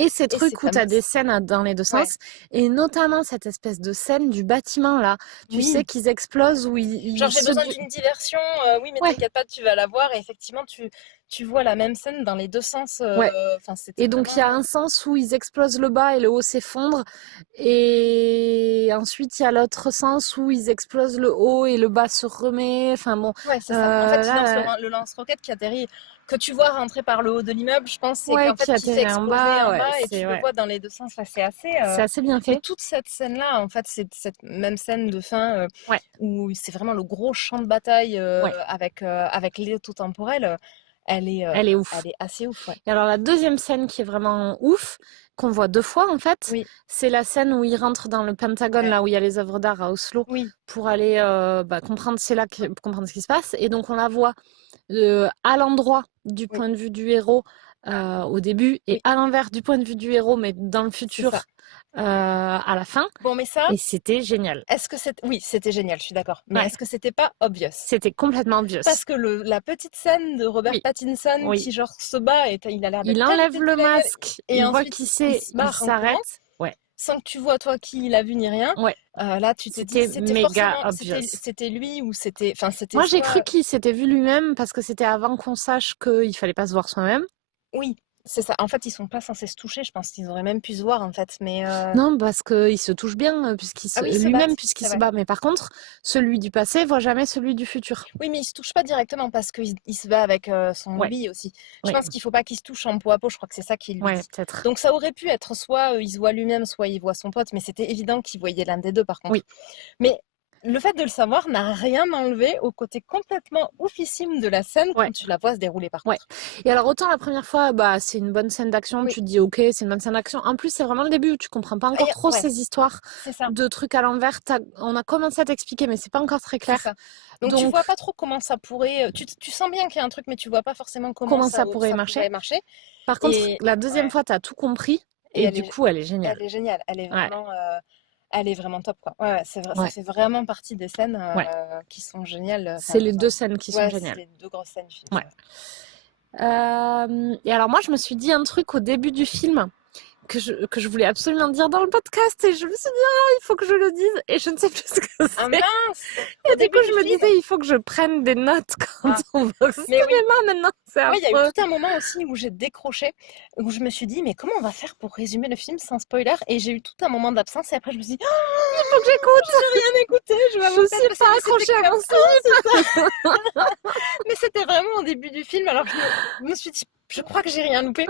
ces trucs où tu as des scènes dans les deux sens, et notamment cette espèce de scène du bâtiment là, tu sais qu'ils explosent, où genre j'ai besoin d'une diversion, mais t'inquiète pas, tu vas la voir, et effectivement tu vois la même scène dans les deux sens. Ouais. C'était Et donc il y a vraiment... un sens où ils explosent le bas et le haut s'effondre. Et ensuite il y a l'autre sens où ils explosent le haut et le bas se remet. Enfin bon. Ouais, c'est ça. En fait, il lance Là, le lance-roquette qui atterrit, que tu vois rentrer par le haut de l'immeuble, je pense, c'est ouais, qu'en fait, qui qui fait atterrit en exploser bas. en Ouais, bas et c'est tu le vois dans les deux sens. Enfin, c'est assez. assez bien Mais fait. toute cette scène-là, en fait, c'est cette même scène de fin Ouais. où c'est vraiment le gros champ de bataille Ouais. avec l'étau temporel. Elle est ouf. Elle est assez ouf. Ouais. Et alors la deuxième scène qui est vraiment ouf, qu'on voit 2 fois en fait, Oui. c'est la scène où ils rentrent dans le Pentagone, Ouais. là où il y a les œuvres d'art à Oslo, Oui. pour aller comprendre, c'est là pour comprendre ce qui se passe. Et donc on la voit à l'endroit du point de vue du héros au début et à l'envers du point de vue du héros, mais dans le futur à la fin. Bon, mais ça. Et c'était génial. Est-ce que c'est... Oui, c'était génial, je suis d'accord. Mais est-ce que c'était pas obvious? C'était complètement obvious. Parce que la petite scène de Robert Pattinson qui genre se bat et il a l'air d'être... Il enlève le masque, et il voit ensuite qui c'est, il s'arrête. Ouais. Sans que tu vois toi qui l'a vu ni rien. Ouais. Là, tu t'es dit c'était méga obvious. C'était lui ou c'était... Enfin, c'était Moi, j'ai cru qu'il s'était vu lui-même parce que c'était avant qu'on sache qu'il fallait pas se voir soi-même. Oui. C'est ça. En fait, ils sont pas censés se toucher. Je pense qu'ils auraient même pu se voir, en fait. Mais non, parce qu'il se touche bien, lui-même, puisqu'il se bat. Mais par contre, celui du passé voit jamais celui du futur. Oui, mais il se touche pas directement parce qu'il se bat avec son lui aussi. Je pense qu'il faut pas qu'il se touche en peau à peau. Je crois que c'est ça qu'il lui dit. Peut-être. Donc ça aurait pu être soit il se voit lui-même, soit il voit son pote. Mais c'était évident qu'il voyait l'un des deux, par contre. Oui. Mais le fait de le savoir n'a rien enlevé au côté complètement oufissime de la scène quand tu la vois se dérouler par contre. Et alors autant la première fois, c'est une bonne scène d'action, tu te dis ok, c'est une bonne scène d'action. En plus, c'est vraiment le début, tu comprends pas encore trop ces histoires de trucs à l'envers. On a commencé à t'expliquer, mais c'est pas encore très clair. Donc tu vois pas trop comment ça pourrait... Tu sens bien qu'il y a un truc, mais tu vois pas forcément comment ça pourrait marcher. Par contre, la deuxième fois, t'as tout compris. Et du coup, elle est géniale. Elle est géniale. Elle est vraiment... Elle est vraiment top, quoi. Ouais, c'est vrai, ça fait vraiment partie des scènes qui sont géniales. C'est les deux scènes qui sont géniales. C'est les deux grosses scènes du film. Et alors moi, je me suis dit un truc au début du film que je voulais absolument dire dans le podcast et je me suis dit il faut que je le dise et je ne sais plus ce que c'est. Ah mince. Et du coup je me disais il faut que je prenne des notes quand on va au cinéma maintenant. Il y a eu tout un moment aussi où j'ai décroché, où je me suis dit mais comment on va faire pour résumer le film sans spoiler, et j'ai eu tout un moment d'absence et après je me suis dit il faut que j'écoute. Je n'ai rien écouté, je suis pas accrochée à mon site. Mais c'était vraiment au début du film, alors je me suis dit je crois que j'ai rien loupé.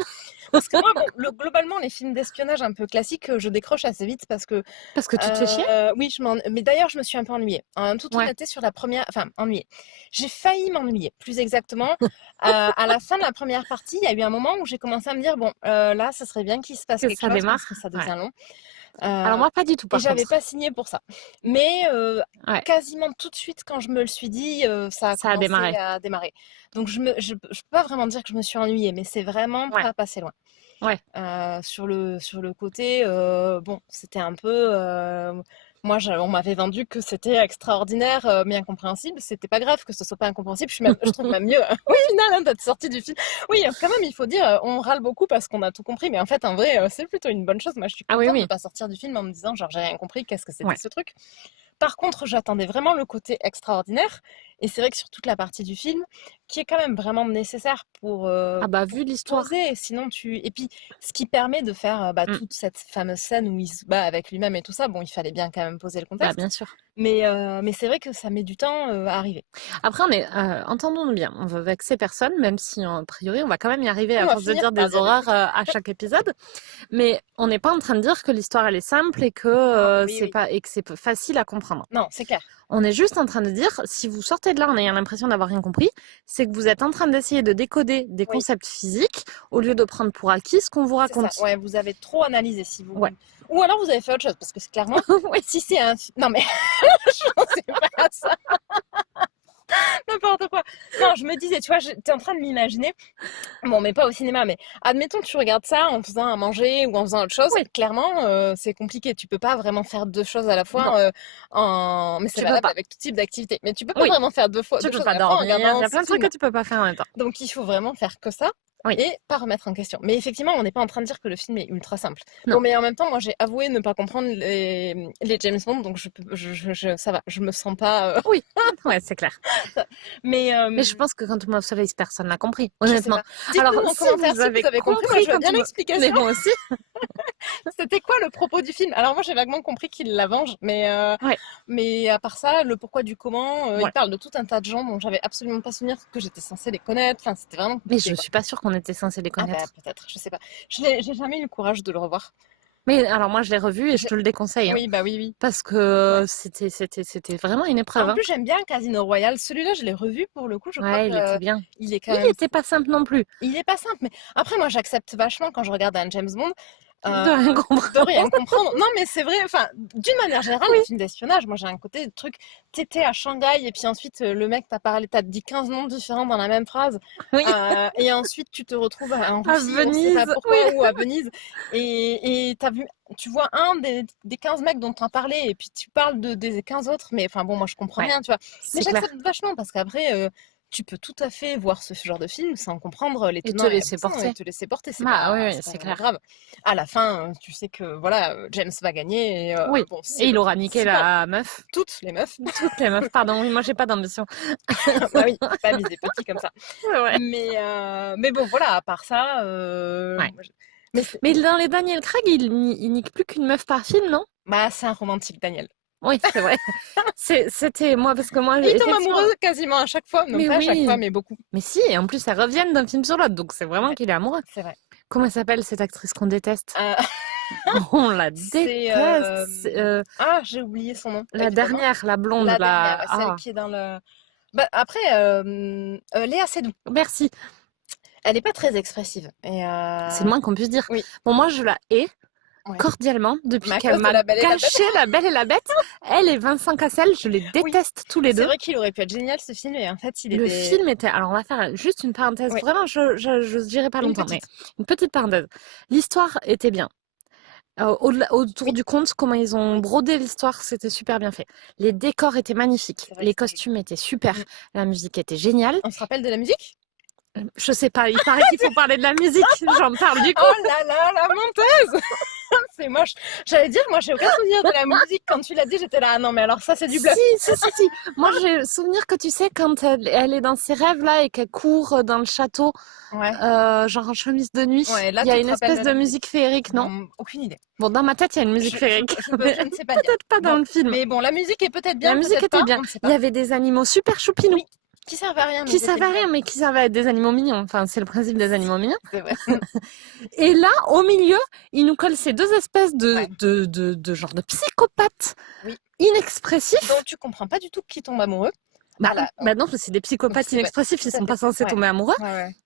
Parce que moi, globalement, les films d'espionnage un peu classiques, je décroche assez vite parce que... Parce que tu te fais chier ? Oui, mais d'ailleurs, je me suis un peu ennuyée. En toute honnêteté, sur la première... Enfin, ennuyée. J'ai failli m'ennuyer, plus exactement. À la fin de la première partie, il y a eu un moment où j'ai commencé à me dire, bon, là, ça serait bien qu'il se passe quelque chose, parce que ça devient long. Alors moi, pas du tout, par contre. Et j'avais pas signé pour ça. Mais quasiment tout de suite, quand je me le suis dit, ça a commencé à démarrer. Donc, je peux pas vraiment dire que je me suis ennuyée, mais c'est vraiment pas passé loin. Sur le côté, bon, c'était un peu... moi, on m'avait vendu que c'était extraordinaire, mais incompréhensible. C'était pas grave que ce soit pas incompréhensible. Je trouve même mieux, au final, d'être sortie du film. Oui, quand même, il faut dire, on râle beaucoup parce qu'on a tout compris. Mais en fait, en vrai, c'est plutôt une bonne chose. Moi, je suis contente de pas sortir du film en me disant, genre, j'ai rien compris, qu'est-ce que c'était ce truc. Par contre, j'attendais vraiment le côté extraordinaire. Et c'est vrai que sur toute la partie du film, qui est quand même vraiment nécessaire pour vu l'histoire. Sinon et puis, ce qui permet de faire toute cette fameuse scène où il se bat avec lui-même et tout ça, bon, il fallait bien quand même poser le contexte. Bien sûr. Mais c'est vrai que ça met du temps à arriver. Après, entendons-nous bien, on va vexer personne, même si a priori on va quand même y arriver à force de dire des horreurs à chaque épisode. Mais on n'est pas en train de dire que l'histoire elle est simple et que c'est facile à comprendre. Non, c'est clair. On est juste en train de dire, si vous sortez de là en ayant l'impression d'avoir rien compris, c'est que vous êtes en train d'essayer de décoder des concepts physiques au lieu de prendre pour acquis ce qu'on vous raconte. C'est ça. Ouais, vous avez trop analysé si vous. Ou alors vous avez fait autre chose, parce que c'est clairement. Si c'est un. Non mais je pensais pas à ça. N'importe quoi. Non, je me disais, tu vois, j'étais en train de m'imaginer, bon, mais pas au cinéma, mais admettons que tu regardes ça en faisant à manger ou en faisant autre chose, clairement, c'est compliqué. Tu peux pas vraiment faire deux choses à la fois mais c'est valable avec tout type d'activité. Mais tu peux pas vraiment faire deux choses à la fois en regardant. Il y a plein de trucs que tu peux pas faire en même temps. Donc, il faut vraiment faire que ça. et pas remettre en question. Mais effectivement, on n'est pas en train de dire que le film est ultra simple. Non. Bon, mais en même temps, moi, j'ai avoué ne pas comprendre les James Bond, donc ça va, je me sens pas... Oui, ouais, c'est clair. Mais je pense que quand tout le monde se lève, personne n'a compris, honnêtement. Dites-nous Alors, en si commentaire vous avez compris, moi, je veux quand bien tout le- l'explication. Mais moi aussi. C'était quoi le propos du film? Alors moi j'ai vaguement compris qu'il la venge, mais à part ça, le pourquoi du comment, il parle de tout un tas de gens dont j'avais absolument pas souvenir que j'étais censée les connaître. Enfin, c'était vraiment Mais compliqué, je quoi. suis pas sûre qu'on était censé les Ah connaître. bah, peut-être, je sais pas. J'ai jamais eu le courage de le revoir. Mais alors moi je l'ai revu et je te le déconseille. Oui, bah oui. Parce que c'était vraiment une épreuve. En plus, j'aime bien Casino Royale. Celui-là, je l'ai revu pour le coup. Je crois il était bien. il est quand Il même. était pas simple non plus. Il est pas simple, mais après, moi, j'accepte vachement quand je regarde un James Bond. De rien comprendre. De rien comprendre. Non, mais c'est vrai, enfin, d'une manière générale, les films d'espionnage, moi j'ai un côté de truc, t'étais à Shanghai et puis ensuite le mec t'as dit 15 noms différents dans la même phrase. Oui. Et ensuite tu te retrouves en À Russie, Venise, on sait pas pourquoi, ou à Venise. Et tu vois un des 15 mecs dont t'en parlais et puis tu parles des 15 autres, mais enfin bon, moi je comprends rien, tu vois. Mais j'accepte vachement parce qu'après, tu peux tout à fait voir ce genre de film sans comprendre les tenants et te laisser porter. C'est c'est clair. Grave. À la fin, tu sais que voilà, James va gagner. Et, et il aura niqué la meuf. Toutes les meufs. Toutes les meufs, pardon. Oui, moi j'ai pas d'ambition. Bah oui, pas viser petit comme ça. Ouais. Mais bon, voilà, à part ça. Mais dans les Daniel Craig, il nique plus qu'une meuf par film, non? Bah, c'est un romantique, Daniel. Oui, c'est vrai. C'était moi, parce que moi... Il tombe amoureux quasiment à chaque fois. Non, pas à chaque fois, mais beaucoup. Mais si, et en plus, elles reviennent d'un film sur l'autre, donc c'est vraiment qu'il est amoureux. C'est vrai. Comment s'appelle cette actrice qu'on déteste? On la déteste. Ah, j'ai oublié son nom. La dernière, la blonde. La dernière, celle qui est dans le... Bah, après, Léa Seydoux. Merci. Elle n'est pas très expressive. C'est le moins qu'on puisse dire. Oui. Bon, moi, je la hais. Cordialement, depuis qu'elle m'a caché La Belle et la Bête. Elle et Vincent Cassel, je les déteste tous les deux. C'est vrai qu'il aurait pu être génial ce film, et en fait le film était... Alors on va faire juste une parenthèse, vraiment je dirais pas longtemps, mais une petite parenthèse. L'histoire était bien. Autour du conte, comment ils ont brodé l'histoire, c'était super bien fait. Les décors étaient magnifiques, les costumes étaient super, la musique était géniale. On se rappelle de la musique ? Je sais pas, il paraît qu'il faut parler de la musique, j'en parle du coup. Oh là là, la menteuse. C'est moche. J'allais dire, moi j'ai aucun souvenir de la musique. Quand tu l'as dit, j'étais là, ah non mais alors ça c'est du bluff. Si. Moi j'ai le souvenir que tu sais, quand elle est dans ses rêves là et qu'elle court dans le château, genre en chemise de nuit, il y a une espèce de musique féerique, non? Aucune idée. Bon, dans ma tête, il y a une musique féerique. Je ne sais pas dire. Peut-être pas dans le film. Mais bon, la musique est peut-être bien. La musique était bien. Il y avait des animaux super choupinous. Oui. Qui servent à rien. Mais qui servent à être des animaux mignons. Enfin, c'est le principe des animaux mignons. C'est vrai. Et là, au milieu, il nous colle ces deux espèces de genre de psychopathes inexpressifs. Donc tu comprends pas du tout qui tombe amoureux. Bah non, c'est des psychopathes inexpressifs, ils sont pas censés tomber amoureux.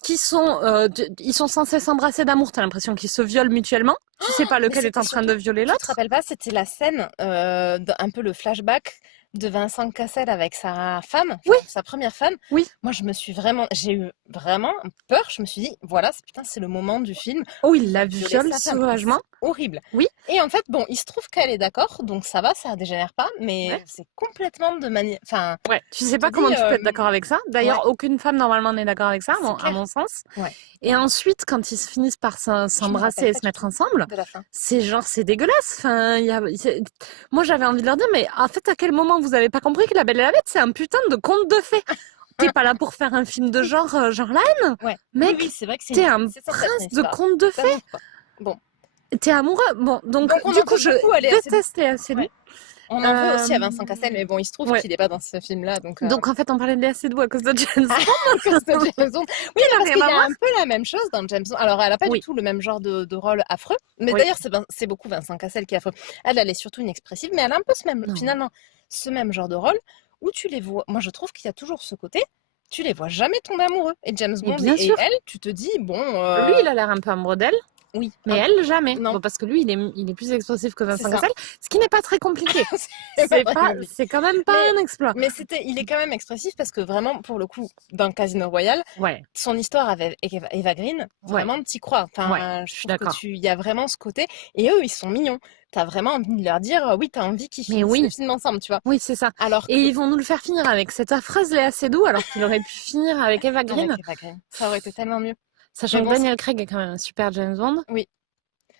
Qui sont, ils sont censés s'embrasser d'amour. T'as l'impression qu'ils se violent mutuellement. Tu sais pas lequel est en train de violer l'autre. Tu te rappelles pas, c'était la scène, un peu le flashback de Vincent Cassel avec sa femme, sa première femme. Oui. Moi, j'ai eu vraiment peur. Je me suis dit, voilà, c'est le moment du film. Oh, il la viole sauvagement. Horrible. Oui. Et en fait, bon, il se trouve qu'elle est d'accord, donc ça va, ça dégénère pas, mais c'est complètement de manière. Enfin. Ouais. Tu sais pas comment tu peux être d'accord avec ça. D'ailleurs, aucune femme normalement n'est d'accord avec ça, à mon sens. Ouais. Et ensuite, quand ils finissent par s'embrasser et se mettre ensemble, c'est dégueulasse. Enfin, moi, j'avais envie de leur dire, mais en fait, à quel moment vous avez pas compris que La Belle et la Bête, c'est un putain de conte de fées? T'es pas là pour faire un film de genre la haine. Mec, c'est vrai que t'es un prince de conte de fées. Bon. T'es amoureux. Bon, donc du coup, je déteste Léa Seydoux. On en veut aussi à Vincent Cassel, mais bon, il se trouve qu'il n'est pas dans ce film-là. Donc en fait, on parlait de Léa Seydoux à cause de James Bond. Oui, parce qu'il y a un peu la même chose dans James Bond. Alors, elle n'a pas du tout le même genre de rôle affreux. Mais d'ailleurs, c'est beaucoup Vincent Cassel qui est affreux. Elle est surtout inexpressive, mais elle a un peu ce même genre de rôle où tu les vois. Moi, je trouve qu'il y a toujours ce côté. Tu les vois jamais tomber amoureux. Et James Bond et elle, tu te dis, bon... Lui, il a l'air un peu amoureux d'elle. Oui. Mais elle, jamais. Bon, parce que lui, il est plus expressif que Vincent Cassel, ce qui n'est pas très compliqué. C'est quand même pas un exploit. Mais il est quand même expressif parce que vraiment, pour le coup, dans Casino Royale, son histoire avec Eva Green, vraiment, t'y crois. Enfin, je suis d'accord. Il y a vraiment ce côté. Et eux, ils sont mignons. T'as vraiment envie de leur dire, oui, t'as envie qu'ils finissent le film ensemble, tu vois. Oui, c'est ça. Et ils vont nous le faire finir avec cette affreuse Léa Seydoux, alors qu'il aurait pu finir avec Eva Green. Ça aurait été tellement mieux. Sachant que Daniel Craig est quand même un super James Bond. Oui.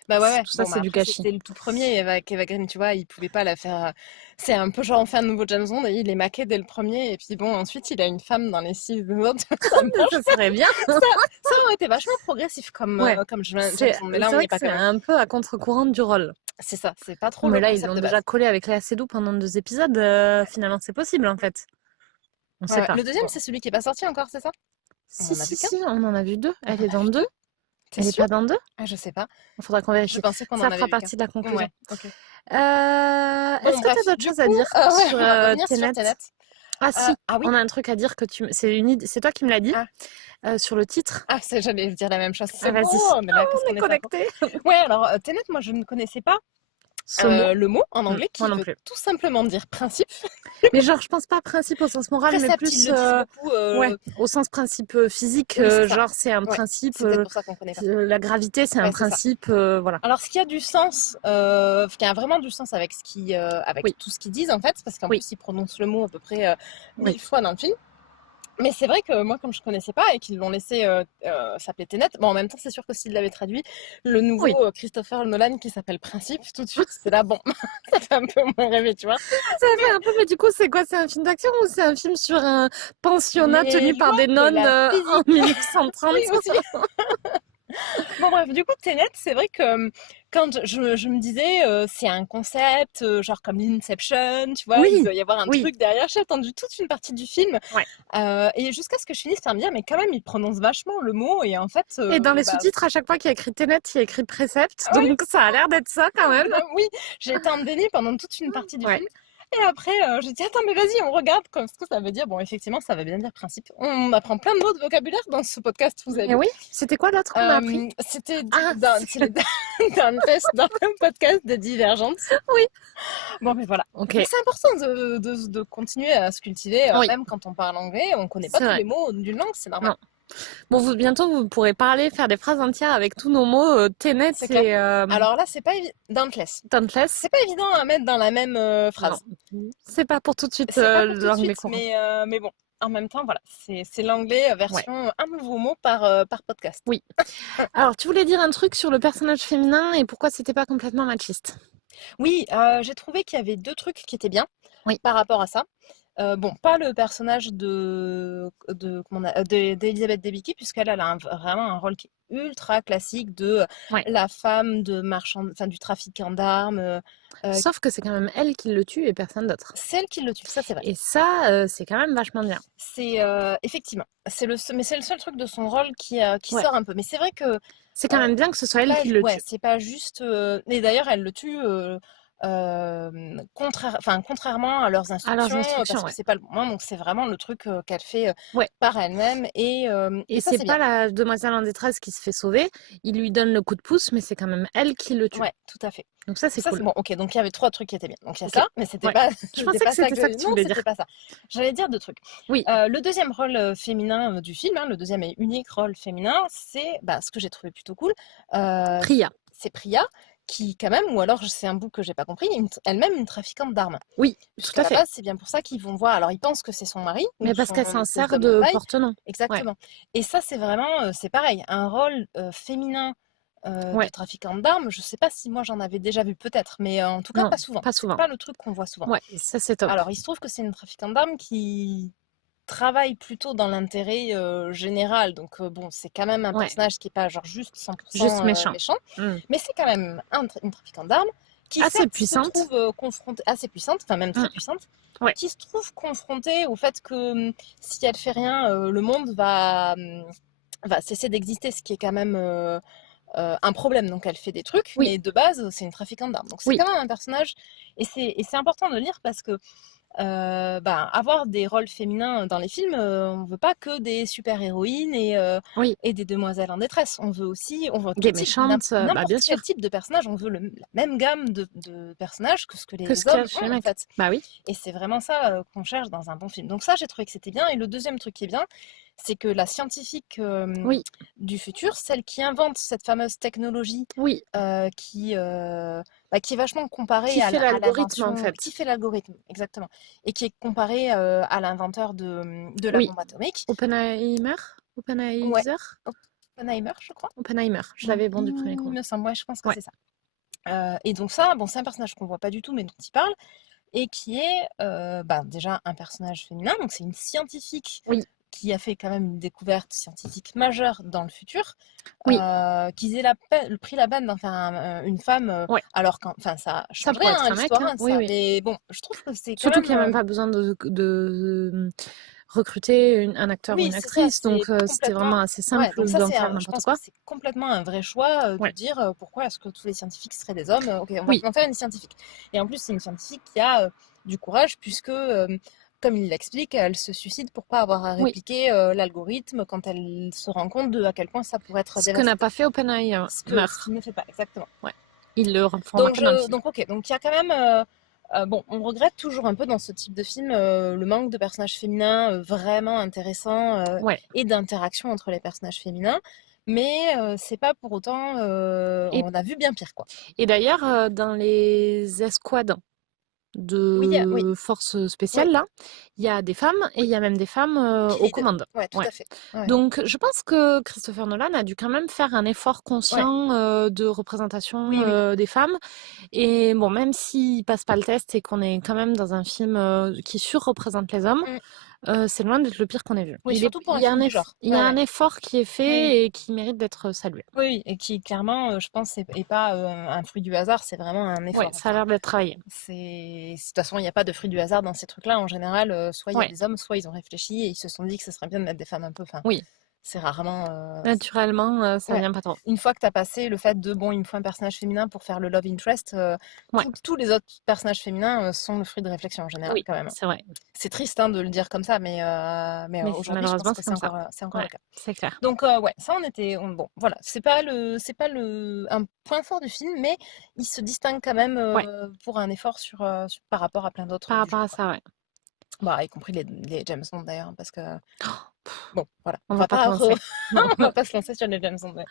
Bah ouais. Tout ça, c'est du gâchis. C'était le tout premier avec Eva Green, tu vois, il pouvait pas la faire. C'est un peu genre on fait un nouveau James Bond et il est maqué dès le premier. Et puis bon, ensuite il a une femme dans les 6 autres. Ça serait bien. Ça aurait été vachement progressif comme James Bond. Mais là, on vrai est pas que c'est quand même. un peu à contre-courant du rôle. C'est ça, c'est pas trop. Mais le là, ils concept ont de déjà base. collé avec Léa Seydoux pendant 2 épisodes. Finalement, c'est possible en fait. On sait pas. Le deuxième, c'est celui qui est pas sorti encore, c'est ça? Si, on en a vu 2. Elle est dans 2. T'es Elle est sûre? pas dans 2? Ah, je sais pas. Il faudra qu'on vérifie. Je pensais qu'on en Ça avait fera vu partie de la conclusion. Ouais, ok. Est-ce que tu as d'autres choses à dire sur on va revenir sur Tenet? Tenet. Ah si, oui. on a un truc à dire que c'est toi qui me l'as dit sur le titre. Ah, j'allais dire la même chose. C'est vas-y. bon, mais là, on est connectés. Ouais, alors Tenet, moi je ne connaissais pas le mot en anglais qui moi non veut plus. tout simplement dire principe. Mais genre, je pense pas principe au sens moral, mais plus ils le disent beaucoup, au sens principe physique. Oui, c'est ça. Genre, c'est un principe. C'est peut-être pour ça qu'on connaît pas. La gravité, c'est un principe. Voilà. Alors, ce qui a du sens, qui a vraiment du sens avec tout ce qu'ils disent en fait, parce qu'en plus ils prononcent le mot à peu près 1000 fois dans le film. Mais c'est vrai que moi, comme je connaissais pas et qu'ils l'ont laissé s'appeler Tenet, bon, en même temps, c'est sûr que s'ils l'avaient traduit, le nouveau Christopher Nolan qui s'appelle Principe, tout de suite, c'était là, bon, ça fait un peu moins rêver, tu vois. Ça fait un peu, mais du coup, c'est quoi? C'est un film d'action ou c'est un film sur un pensionnat tenu par des nonnes en 1930? Oui, aussi. Bon bref, du coup Tenet, c'est vrai que quand je me disais c'est un concept genre comme l'Inception, tu vois, il doit y avoir un truc derrière. J'ai attendu toute une partie du film et jusqu'à ce que je finisse par me dire mais quand même il prononce vachement le mot et en fait et dans les sous-titres à chaque fois qu'il y a écrit Tenet, il y a écrit Précepte, donc ça a l'air d'être ça quand même. Oui, j'ai été en déni pendant toute une partie du film. Et après, j'ai dit, attends, mais vas-y, on regarde ce que ça veut dire. Bon, effectivement, ça veut bien dire principe. On apprend plein de mots de vocabulaire dans ce podcast, vous avez vu. Oui, c'était quoi l'autre qu'on a appris? C'était dans un podcast de Divergente. Oui. Bon, mais voilà. Okay. C'est important de continuer à se cultiver, même quand on parle anglais, on connaît pas tous les mots d'une langue, c'est normal. Non. Bon, bientôt, vous pourrez faire des phrases entières avec tous nos mots. Tenet, c'est... Alors là, c'est pas évident. Dauntless. C'est pas évident à mettre dans la même phrase. C'est pas pour tout de suite l'anglais courant. Mais bon, en même temps, voilà, c'est l'anglais version un nouveau mot par podcast. Oui. Alors, tu voulais dire un truc sur le personnage féminin et pourquoi c'était pas complètement machiste? Oui, j'ai trouvé qu'il y avait 2 trucs qui étaient bien par rapport à ça. Bon, pas le personnage d'Elisabeth Debicki, puisqu'elle a vraiment un rôle qui est ultra classique de la femme de du trafiquant d'armes. Sauf que c'est quand même elle qui le tue et personne d'autre. C'est elle qui le tue, ça c'est vrai. Et ça, c'est quand même vachement bien. C'est effectivement, mais c'est le seul truc de son rôle qui sort un peu. Mais c'est vrai que c'est quand même bien que ce soit elle qui le tue. C'est pas juste. Et d'ailleurs, elle le tue. Contrairement à leurs instructions, parce que c'est pas le moment, donc c'est vraiment le truc qu'elle fait par elle-même et ça, c'est pas la demoiselle en détresse qui se fait sauver, il lui donne le coup de pouce, mais c'est quand même elle qui le tue. Ouais, tout à fait. Donc ça c'est cool. Bon, ok, donc il y avait 3 trucs qui étaient bien. Donc il y a ça, mais c'était pas. Je pensais que c'était ça que tu voulais dire. Pas ça. J'allais dire 2 trucs. Oui. Le deuxième rôle féminin du film, le deuxième et unique rôle féminin, c'est ce que j'ai trouvé plutôt cool. Priya. C'est Priya. Qui quand même, ou alors c'est un bout que j'ai pas compris, elle-même une trafiquante d'armes. Oui, tout à fait. Base, c'est bien pour ça qu'ils vont voir. Alors ils pensent que c'est son mari, mais parce qu'elle s'en sert de porte-nom. Exactement. Et ça c'est vraiment, c'est pareil, un rôle féminin de trafiquante d'armes. Je sais pas si moi j'en avais déjà vu peut-être, mais en tout cas pas souvent. Pas souvent. C'est pas le truc qu'on voit souvent. Ouais, ça c'est top. Alors il se trouve que c'est une trafiquante d'armes qui travaille plutôt dans l'intérêt général, donc bon, c'est quand même un personnage qui est pas genre juste 100% méchant. Mais c'est quand même une trafiquante d'armes qui assez puissante, se trouve confrontée, assez puissante, enfin même très puissante, qui se trouve confrontée au fait que si elle fait rien, le monde va cesser d'exister, ce qui est quand même un problème. Donc elle fait des trucs, mais de base c'est une trafiquante d'armes. Donc c'est quand même un personnage, et c'est important de le lire parce que avoir des rôles féminins dans les films, on veut pas que des super-héroïnes et des demoiselles en détresse. On veut aussi des méchantes, n'importe quel type de personnage. On veut la même gamme de personnages que ce que les hommes ont, en fait. Bah oui. Et c'est vraiment ça qu'on cherche dans un bon film. Donc ça, j'ai trouvé que c'était bien. Et le deuxième truc qui est bien, c'est que la scientifique du futur, celle qui invente cette fameuse technologie qui est vachement comparée à l'algorithme en fait. Qui fait l'algorithme, exactement. Et qui est comparée à l'inventeur de la bombe atomique. Oppenheimer. Oppenheimer, je crois. Oppenheimer, je l'avais bon du premier coup. Il me semble, ouais, je pense que Ouais. c'est ça. Et donc ça, bon, c'est un personnage qu'on voit pas du tout, mais dont il parle, et qui est déjà un personnage féminin. Donc c'est une scientifique Oui. qui a fait quand même une découverte scientifique majeure dans le futur. Oui. Qu'ils aient pris la peine d'en faire une femme, Ouais. alors qu'en ça change pourrait rien être à un mec, l'histoire, hein. hein, ça. Oui, oui. Mais bon, je trouve que c'est quand Surtout même... qu'il n'y a même pas besoin de recruter un acteur ou Oui, une c'est ça, actrice, donc c'est c'était complètement... vraiment assez Ouais, simple donc ça, d'en faire je n'importe pense quoi. que c'est complètement un vrai choix de Ouais. dire pourquoi est-ce que tous les scientifiques seraient des hommes. Ok, on va Oui. en faire une scientifique. Et en plus, c'est une scientifique qui a du courage, puisque, comme il l'explique, elle se suicide pour pas avoir à Oui. répliquer l'algorithme quand elle se rend compte de à quel point ça pourrait être Ce que dévastateur. n'a pas fait Oppenheimer. Ce qu'il ne fait pas, exactement. Ouais. Il le fera remarquer dans le film. Donc ok, donc il y a quand même... bon, on regrette toujours un peu dans ce type de film le manque de personnages féminins vraiment intéressants Ouais. et d'interaction entre les personnages féminins, mais c'est pas pour autant... Et- on a vu bien pire, quoi. Et d'ailleurs, dans les escouades de Oui. forces spéciales, Oui. là, il y a des femmes et il y a même des femmes Qui aux lead. commandes. Ouais, tout à fait. Ouais. Donc, je pense que Christopher Nolan a dû quand même faire un effort conscient de représentation Oui, oui. des femmes. Et bon, même s'il passe pas le test et qu'on est quand même dans un film qui surreprésente les hommes, c'est loin d'être le pire qu'on ait vu. Oui, surtout pour un il y a film du genre. Il y a un effort qui est fait et qui mérite d'être salué. Oui, et qui clairement, je pense, n'est pas un fruit du hasard, c'est vraiment un effort. Ouais, ça a l'air d'être travaillé. De toute façon, il n'y a pas de fruit du hasard dans ces trucs-là. En général, soit il y a des hommes, soit ils ont réfléchi et ils se sont dit que ce serait bien de mettre des femmes un peu. Enfin, oui. C'est rarement... Naturellement, ça vient pas trop. Une fois que tu as passé le fait de, bon, il me faut un personnage féminin pour faire le love interest, tous les autres personnages féminins sont le fruit de réflexion en général, quand même. C'est vrai. C'est triste de le dire comme ça, mais aujourd'hui, je pense que c'est encore le cas. C'est clair. Donc, ça, bon, voilà, c'est pas un point fort du film, mais il se distingue quand même pour un effort par rapport à plein d'autres. Par rapport à ça, ouais. Bah, y compris les James Bond d'ailleurs, parce que... Bon, voilà. On va pas commencer. On va pas se lancer sur les James Bond.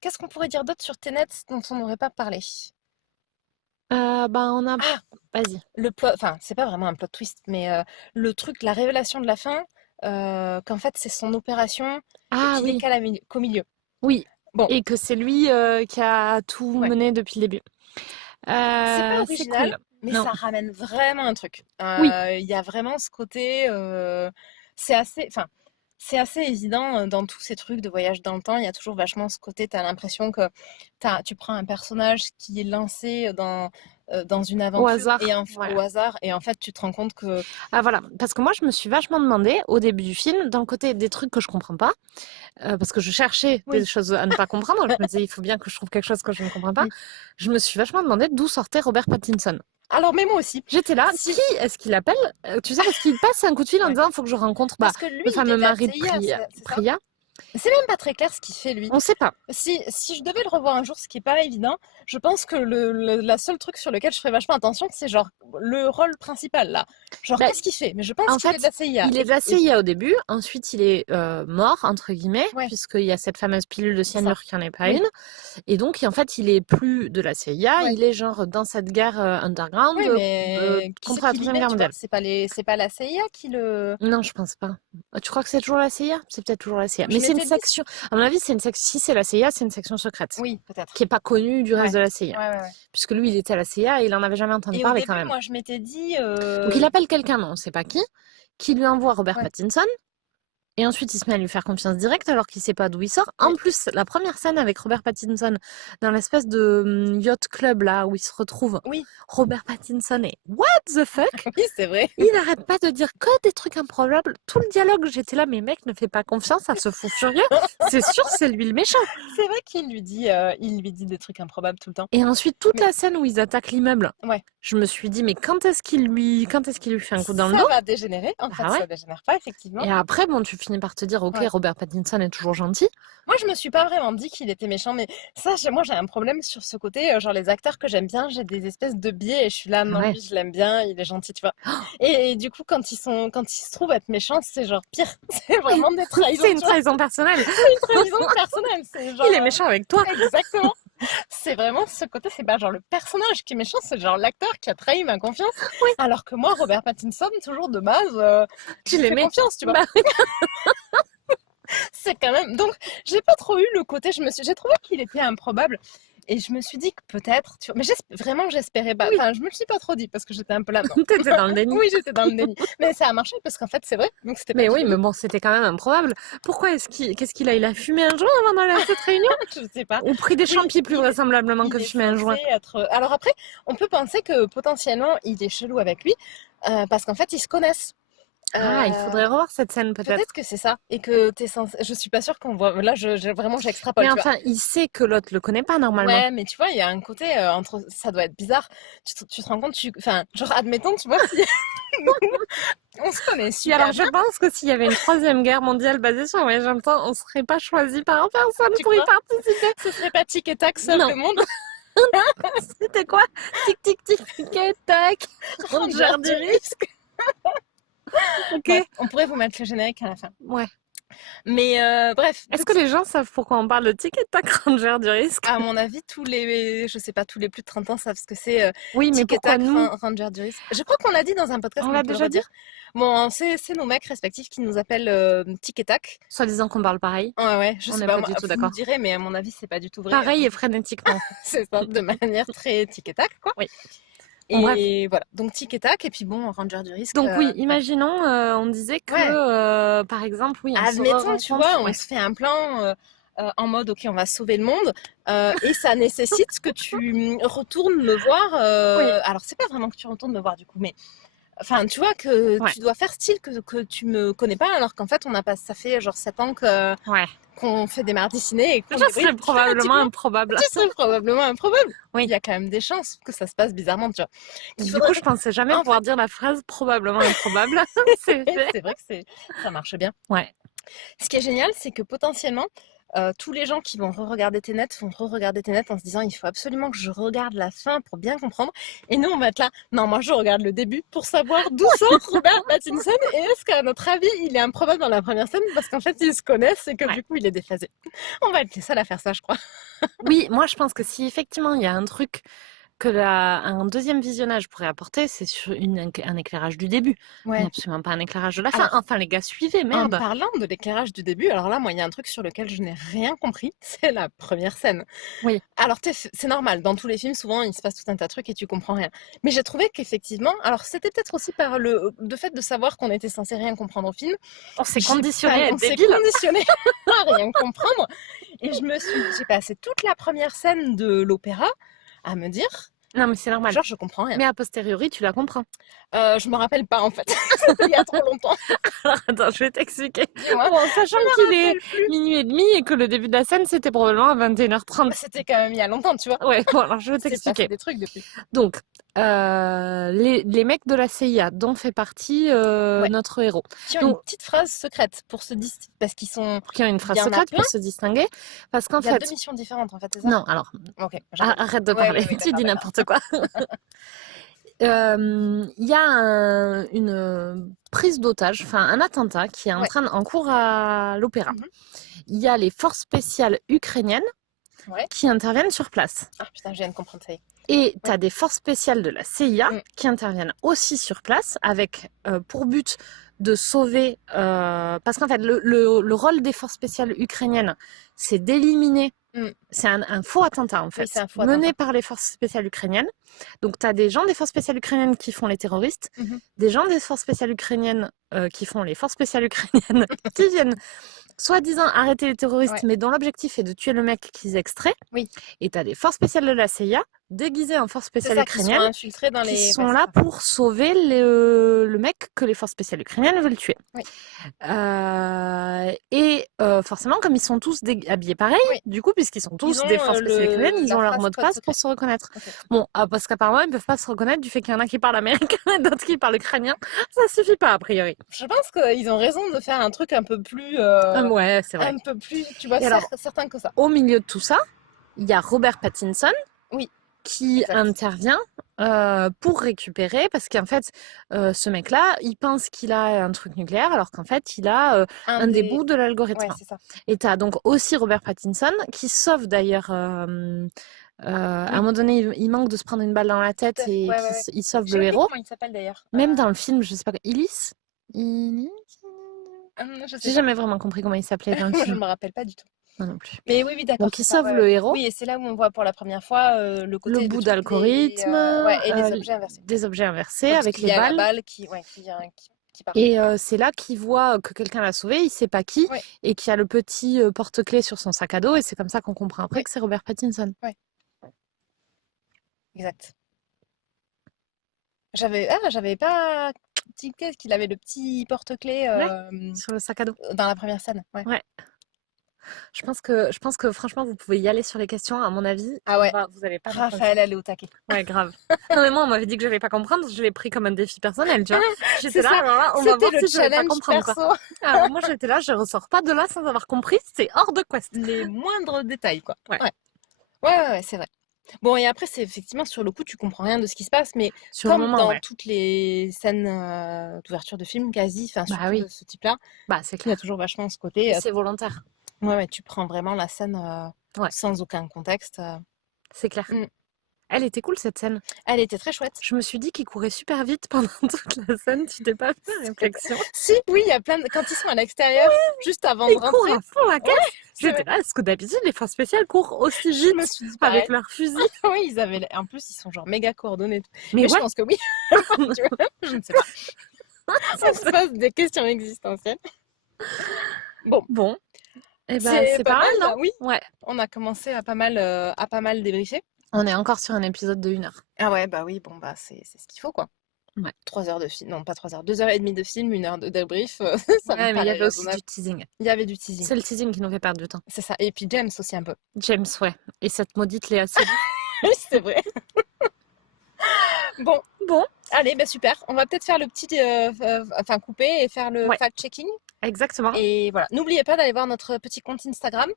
Qu'est-ce qu'on pourrait dire d'autre sur Tenet dont on n'aurait pas parlé? On a... Vas-y. Le plot... Enfin, c'est pas vraiment un plot twist, mais le truc, la révélation de la fin, qu'en fait, c'est son opération et qu'il n'est qu'au milieu. Oui. Bon. Et que c'est lui qui a tout mené depuis le début. C'est pas original. Cool. Mais ça ramène vraiment un truc. Oui. Il y a vraiment ce côté... c'est assez évident dans tous ces trucs de voyage dans le temps. Il y a toujours vachement ce côté, tu as l'impression que tu prends un personnage qui est lancé dans une aventure au hasard, et en fait tu te rends compte que... Ah voilà, parce que moi je me suis vachement demandé au début du film, dans le côté des trucs que je comprends pas, parce que je cherchais des choses à ne pas comprendre, je me disais il faut bien que je trouve quelque chose que je ne comprends pas, je me suis vachement demandé d'où sortait Robert Pattinson. Alors, mais moi aussi. J'étais là, qui est-ce qu'il appelle? Tu sais, parce qu'il passe un coup de fil en disant il faut que je rencontre le fameux mari de Priya. C'est même pas très clair ce qu'il fait, lui. On sait pas. Si je devais le revoir un jour, ce qui est pas évident, je pense que la seule truc sur lequel je ferais vachement attention, c'est genre le rôle principal, là. Genre, qu'est-ce qu'il fait? Mais je pense qu'il est de la CIA. Il est de la CIA au début, ensuite il est mort, entre guillemets, puisqu'il y a cette fameuse pilule de cyanure qui n'en est pas une. Et donc, en fait, il est plus de la CIA, il est genre dans cette guerre underground contre la Troisième Guerre mondiale. C'est pas la CIA qui le... Non, je pense pas. Tu crois que c'est toujours la CIA? C'est peut-être toujours la CIA. Mais c'est une section... À mon avis, si c'est la CIA, c'est une section secrète. Oui, peut-être. Qui n'est pas connue du reste de la CIA. Ouais. Puisque lui, il était à la CIA et il en avait jamais entendu parler quand même. Moi, je m'étais dit... Donc, il appelle quelqu'un, mais on ne sait pas qui lui envoie Robert Pattinson. Et ensuite, il se met à lui faire confiance directe alors qu'il ne sait pas d'où il sort. En plus, la première scène avec Robert Pattinson dans l'espèce de yacht club là où il se retrouve, Robert Pattinson est what the fuck? Oui, c'est vrai. Il n'arrête pas de dire que des trucs improbables. Tout le dialogue, j'étais là, mais mec, ne fais pas confiance à ce fou furieux. C'est sûr, c'est lui le méchant. C'est vrai qu'il lui dit des trucs improbables tout le temps. Et ensuite, toute la scène où ils attaquent l'immeuble, je me suis dit, mais quand est-ce qu'il lui fait un coup dans le dos? Ça va dégénérer. En fait, ça dégénère pas, effectivement. Et après, bon, tu finis par te dire, ok, Robert Pattinson est toujours gentil. Moi, je me suis pas vraiment dit qu'il était méchant, mais ça, moi, j'ai un problème sur ce côté. Genre, les acteurs que j'aime bien, j'ai des espèces de biais et je suis là, non, lui, je l'aime bien, il est gentil, tu vois. Et du coup, quand ils se trouvent être méchants, c'est genre pire. C'est vraiment des trahisons. C'est une trahison personnelle. C'est une trahison personnelle. C'est genre... Il est méchant avec toi. Exactement. C'est vraiment ce côté, c'est pas genre le personnage qui est méchant, c'est genre l'acteur qui a trahi ma confiance. Alors que moi, Robert Pattinson, toujours de base, tu l'aimais confiance, tu vois. C'est quand même. Donc, j'ai pas trop eu le côté. J'ai trouvé qu'il était improbable. Et je me suis dit que peut-être. Mais vraiment, j'espérais pas. Oui. Enfin, je me le suis pas trop dit parce que j'étais un peu là. T'étais dans le déni. Oui, j'étais dans le déni. Mais ça a marché parce qu'en fait, c'est vrai. Donc, c'était pas Mais du oui, tout. mais bon, c'était quand même improbable. Pourquoi qu'est-ce qu'il a? Il a fumé un joint avant d'aller à cette réunion? Je sais pas. Ou pris des champis plus vraisemblablement que Il est fumer un joint. censé être. Alors après, on peut penser que potentiellement, il est chelou avec lui parce qu'en fait, ils se connaissent. Ah, il faudrait revoir cette scène peut-être. Peut-être que c'est ça et que t'es censé. Je suis pas sûre qu'on voit. Là, vraiment, j'extrapole. Mais Tu vois. enfin, il sait que l'autre le connaît pas normalement. Ouais, mais tu vois, il y a un côté entre. Ça doit être bizarre. Tu te rends compte, enfin, genre, admettons, tu vois, si on se connaît Puis super alors, bien. je pense que s'il y avait une troisième guerre mondiale basée sur le voyage dans le temps, on serait pas choisi par personne Tu pour y crois participer. Ce serait pas tic et tac seul Non. le monde. C'était quoi? Tic tic tic tic et tac. Ranger du risque. Ok. Bref, on pourrait vous mettre le générique à la fin. Ouais. Mais bref. Est-ce que les gens savent pourquoi on parle de tic et tac Ranger du risque? À mon avis, je sais pas, tous les plus de 30 ans savent ce que c'est. Oui, mais Tic et pourquoi tac, nous? Ranger du risque. Je crois qu'on l'a dit dans un podcast. On mais l'a peut le déjà dit? redire. Bon, c'est nos mecs respectifs qui nous appellent tic et tac. Soit disant qu'on parle pareil. Ouais, je On sais n'est pas, pas moi, du tout vous d'accord. me direz, mais à mon avis, c'est pas du tout vrai. Pareil et frénétiquement. C'est ça, de manière très tic et tac, quoi. Oui. Et Bref. voilà, donc tic et tac, et puis bon, Ranger du risque. Donc oui, imaginons, on disait que, par exemple, oui, on se admettons, tu vois, on ouais. se fait un plan en mode, ok, on va sauver le monde, et ça nécessite que tu retournes me voir. Oui. Alors, c'est pas vraiment que tu retournes me voir du coup, mais enfin, tu vois que Ouais. tu dois faire style que tu me connais pas, alors qu'en fait, ça fait genre 7 ans Ouais. qu'on fait des mardis ciné et qu'on Ça serait probablement improbable. Tu serais probablement improbable. Oui. Il y a quand même des chances que ça se passe bizarrement, tu vois. Du coup, je pensais jamais pouvoir dire la phrase probablement improbable. C'est vrai que ça marche bien. Ouais. Ce qui est génial, c'est que potentiellement, tous les gens qui vont re-regarder tes nets vont re-regarder tes nets en se disant il faut absolument que je regarde la fin pour bien comprendre. Et nous, on va être là, non, moi je regarde le début pour savoir d'où sort Robert Pattinson et est-ce qu'à notre avis, il est improbable dans la première scène parce qu'en fait, ils se connaissent et que du coup, il est déphasé. On va être les seuls à faire ça, je crois. Oui, moi je pense que si effectivement il y a un truc que un deuxième visionnage pourrait apporter, c'est sur un éclairage du début, mais absolument pas un éclairage de la fin. Enfin, les gars, suivez, merde. En parlant de l'éclairage du début, alors là, moi, il y a un truc sur lequel je n'ai rien compris, c'est la première scène. Oui. Alors, c'est normal, dans tous les films, souvent, il se passe tout un tas de trucs et tu comprends rien. Mais j'ai trouvé qu'effectivement, alors c'était peut-être aussi par le fait de savoir qu'on était censé rien comprendre au film. On s'est conditionné à être débile. Conditionné à rien comprendre. Et j'ai passé toute la première scène de l'opéra à me dire... Non, mais c'est normal. Genre, je comprends rien. Mais a posteriori, tu la comprends. Je me rappelle pas, en fait. C'était il y a trop longtemps. Alors, attends, je vais t'expliquer. Dis-moi. Bon, sachant qu'il est minuit et demi et que le début de la scène, c'était probablement à 21h30. C'était quand même il y a longtemps, tu vois. Ouais, bon, alors je vais t'expliquer. Des trucs depuis. Donc, les mecs de la CIA, dont fait partie notre héros. Qui ont une petite phrase secrète pour se distinguer. Parce qu'ils sont... Qui ont une phrase secrète pour se distinguer. Parce qu'en fait... Il y a 2 missions différentes, en fait, c'est ça? Non, alors... Okay, arrête de parler, tu dis n'importe quoi. Il y a une prise d'otage, enfin un attentat qui est en cours à l'opéra. Il y a les forces spéciales ukrainiennes qui interviennent sur place. Ah putain, je viens de comprendre ça. Et tu as des forces spéciales de la CIA qui interviennent aussi sur place avec pour but de sauver... parce qu'en fait, le rôle des forces spéciales ukrainiennes, c'est d'éliminer... C'est un faux attentat en fait, mené par les forces spéciales ukrainiennes. Donc tu as des gens des forces spéciales ukrainiennes qui font les terroristes, des gens des forces spéciales ukrainiennes qui font les forces spéciales ukrainiennes qui viennent soi-disant arrêter les terroristes, mais dont l'objectif est de tuer le mec qu'ils extraient. Et tu as des forces spéciales de la CIA déguisées en forces spéciales ukrainiennes qui sont là pour sauver le mec que les forces spéciales ukrainiennes veulent tuer. Et forcément, comme ils sont tous habillés pareil, du coup, puisqu'ils sont tous des forces spéciales ukrainiennes, ils ont leur mot de passe pour se reconnaître. Bon, parce qu'apparemment, ils ne peuvent pas se reconnaître du fait qu'il y en a qui parlent américain et d'autres qui parlent ukrainien. Ça suffit pas, a priori. Je pense qu'ils ont raison de faire un truc un peu plus... ouais, c'est vrai. Un peu plus, tu vois, certain que ça. Au milieu de tout ça, il y a Robert Pattinson qui intervient pour récupérer, parce qu'en fait, ce mec-là, il pense qu'il a un truc nucléaire, alors qu'en fait, il a un des bouts de l'algorithme. Et tu as donc aussi Robert Pattinson, qui sauve d'ailleurs... à un moment donné, il manque de se prendre une balle dans la tête et il sauve le héros. Comment il s'appelle d'ailleurs. Même dans le film, je sais pas quoi, Illis Je sais J'ai pas. jamais vraiment compris comment il s'appelait dans le Moi, je film. me rappelle pas du tout. Moi non plus. Mais oui, d'accord. Donc, il c'est ça, sauve ouais, le ouais. héros, Oui, et c'est là où on voit pour la première fois le le côté de bout toutes d'algorithme, ouais, et les objets inversés. des objets inversés Parce avec qu'il les y a la balles. balle qui, ouais, qui part. Et c'est là qu'il voit que quelqu'un l'a sauvé, il sait pas qui, Ouais, et qu'il y a le petit porte-clés sur son sac à dos, et c'est comme ça qu'on comprend après ouais, que c'est Robert Pattinson. ouais, exact. J'avais pas tilté qu'il avait le petit porte-clés Ouais, sur le sac à dos. dans la première scène. Ouais. Ouais. Je pense que franchement, vous pouvez y aller sur les questions. À mon avis, Ah ouais, vous allez pas comprendre. Raphaël, elle est au taquet. Ouais, grave. Non, mais moi, on m'avait dit que j'allais pas comprendre. Je l'ai pris comme un défi personnel, tu vois. J'étais C'est là, ça, alors là, on va c'était voir le si je vais pas challenge comprendre, quoi. perso. Alors moi, j'étais là, je ressors pas de là sans avoir compris. C'est hors de quest. Les moindres détails, quoi. Ouais. Ouais, c'est vrai. Bon, et après, c'est effectivement sur le coup, tu comprends rien de ce qui se passe, mais Sur le comme moment, dans ouais. toutes les scènes d'ouverture de films, quasi, enfin, Bah surtout oui. de ce type-là, Bah, c'est il y a clair. toujours vachement ce côté. Et c'est volontaire. Ouais, tu prends vraiment la scène Ouais. sans aucun contexte. C'est clair. Mm. Elle était cool, cette scène. Elle était très chouette. Je me suis dit qu'il courait super vite pendant toute la scène. Tu t'es pas fait réflexion? Si, oui, il y a plein de... Quand ils sont à l'extérieur, juste avant de Ils courent rentrer, à fond la caisse. c'est J'étais là, est-ce que d'habitude, les forces spéciales courent aussi je me vite suis dit avec pareil. leurs fusils? Oui, ils avaient... En plus, ils sont genre méga coordonnés. Mais je ouais, pense que oui. Tu vois, je ne sais pas. On se pose des questions existentielles. bon. Eh ben, c'est pas mal, là, non? oui. Ouais. On a commencé à pas mal débriefer. On est encore sur un épisode de 1 heure. Ah ouais, bah oui, bon, bah c'est ce qu'il faut, quoi. Ouais. 3 heures de film, non pas 3 heures, 2 heures et demie de film, 1 heure de débrief, ça me Ouais, mais il y paraît avait aussi raisonnable. du teasing. Il y avait du teasing, C'est le teasing qui nous fait perdre du temps. c'est ça. Et puis James aussi un peu. James, ouais. Et cette maudite Léa Seydoux. Oui, c'est vrai. Bon, Bon, allez, bah super. On va peut-être faire le petit, enfin couper et faire le Ouais. fact-checking. exactement. Et voilà, n'oubliez pas d'aller voir notre petit compte Instagram.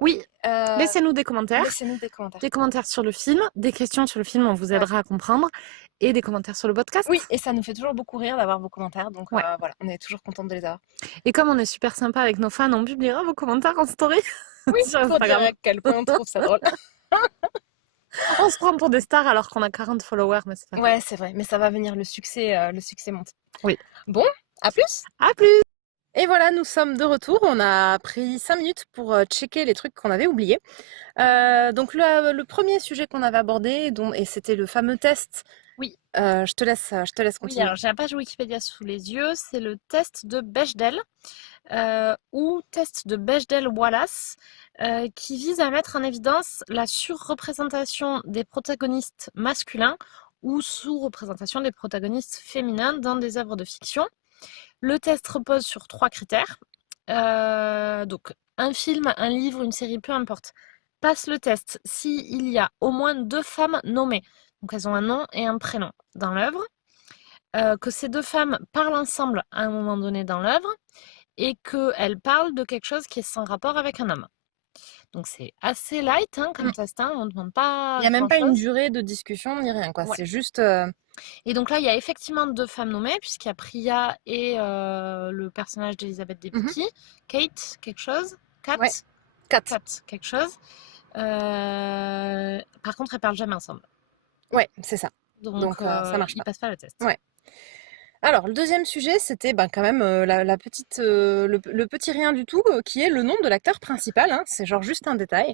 Oui, Euh, laissez-nous des commentaires. Laissez-nous des commentaires. Des commentaires sur le film, des questions sur le film, on vous aidera à comprendre. Et des commentaires sur le podcast. Oui, et ça nous fait toujours beaucoup rire d'avoir vos commentaires. Donc Ouais. voilà, on est toujours contente de les avoir. Et comme on est super sympa avec nos fans, on publiera vos commentaires en story. Oui, sur pour dire Instagram. à quel point on trouve ça drôle. On se prend pour des stars alors qu'on a 40 followers, mais c'est pas grave. Ouais, c'est vrai, mais ça va venir, le succès monte. Oui. Bon, à plus. À plus! Et voilà, nous sommes de retour. On a pris 5 minutes pour checker les trucs qu'on avait oubliés. Donc le premier sujet qu'on avait abordé, et c'était le fameux test. Oui. Je te laisse Oui, continuer. alors j'ai la page Wikipédia sous les yeux, c'est le test de Bechdel, ou test de Bechdel-Wallace, qui vise à mettre en évidence la surreprésentation des protagonistes masculins ou sous-représentation des protagonistes féminins dans des œuvres de fiction. Le test repose sur 3 critères. Donc, un film, un livre, une série, peu importe, passe le test s'il y a au moins 2 femmes nommées. Donc, elles ont un nom et un prénom dans l'œuvre. Que ces 2 femmes parlent ensemble à un moment donné dans l'œuvre et qu'elles parlent de quelque chose qui est sans rapport avec un homme. Donc, c'est assez light comme test, on ne demande pas. Il n'y a même pas une grand-chose. durée de discussion ni rien, quoi. Ouais. C'est juste. Et donc là, il y a effectivement 2 femmes nommées, puisqu'il y a Priya et le personnage d'Elizabeth Debicki. Kate, quelque chose. Kat, Ouais. Kat. quelque chose. Par contre, elles parlent jamais ensemble. Ouais, c'est ça. Donc ça marche ils pas. passent pas le test. Ouais. Alors, le deuxième sujet, c'était quand même la petite, le petit rien du tout, qui est le nom de l'acteur principal. C'est genre juste un détail.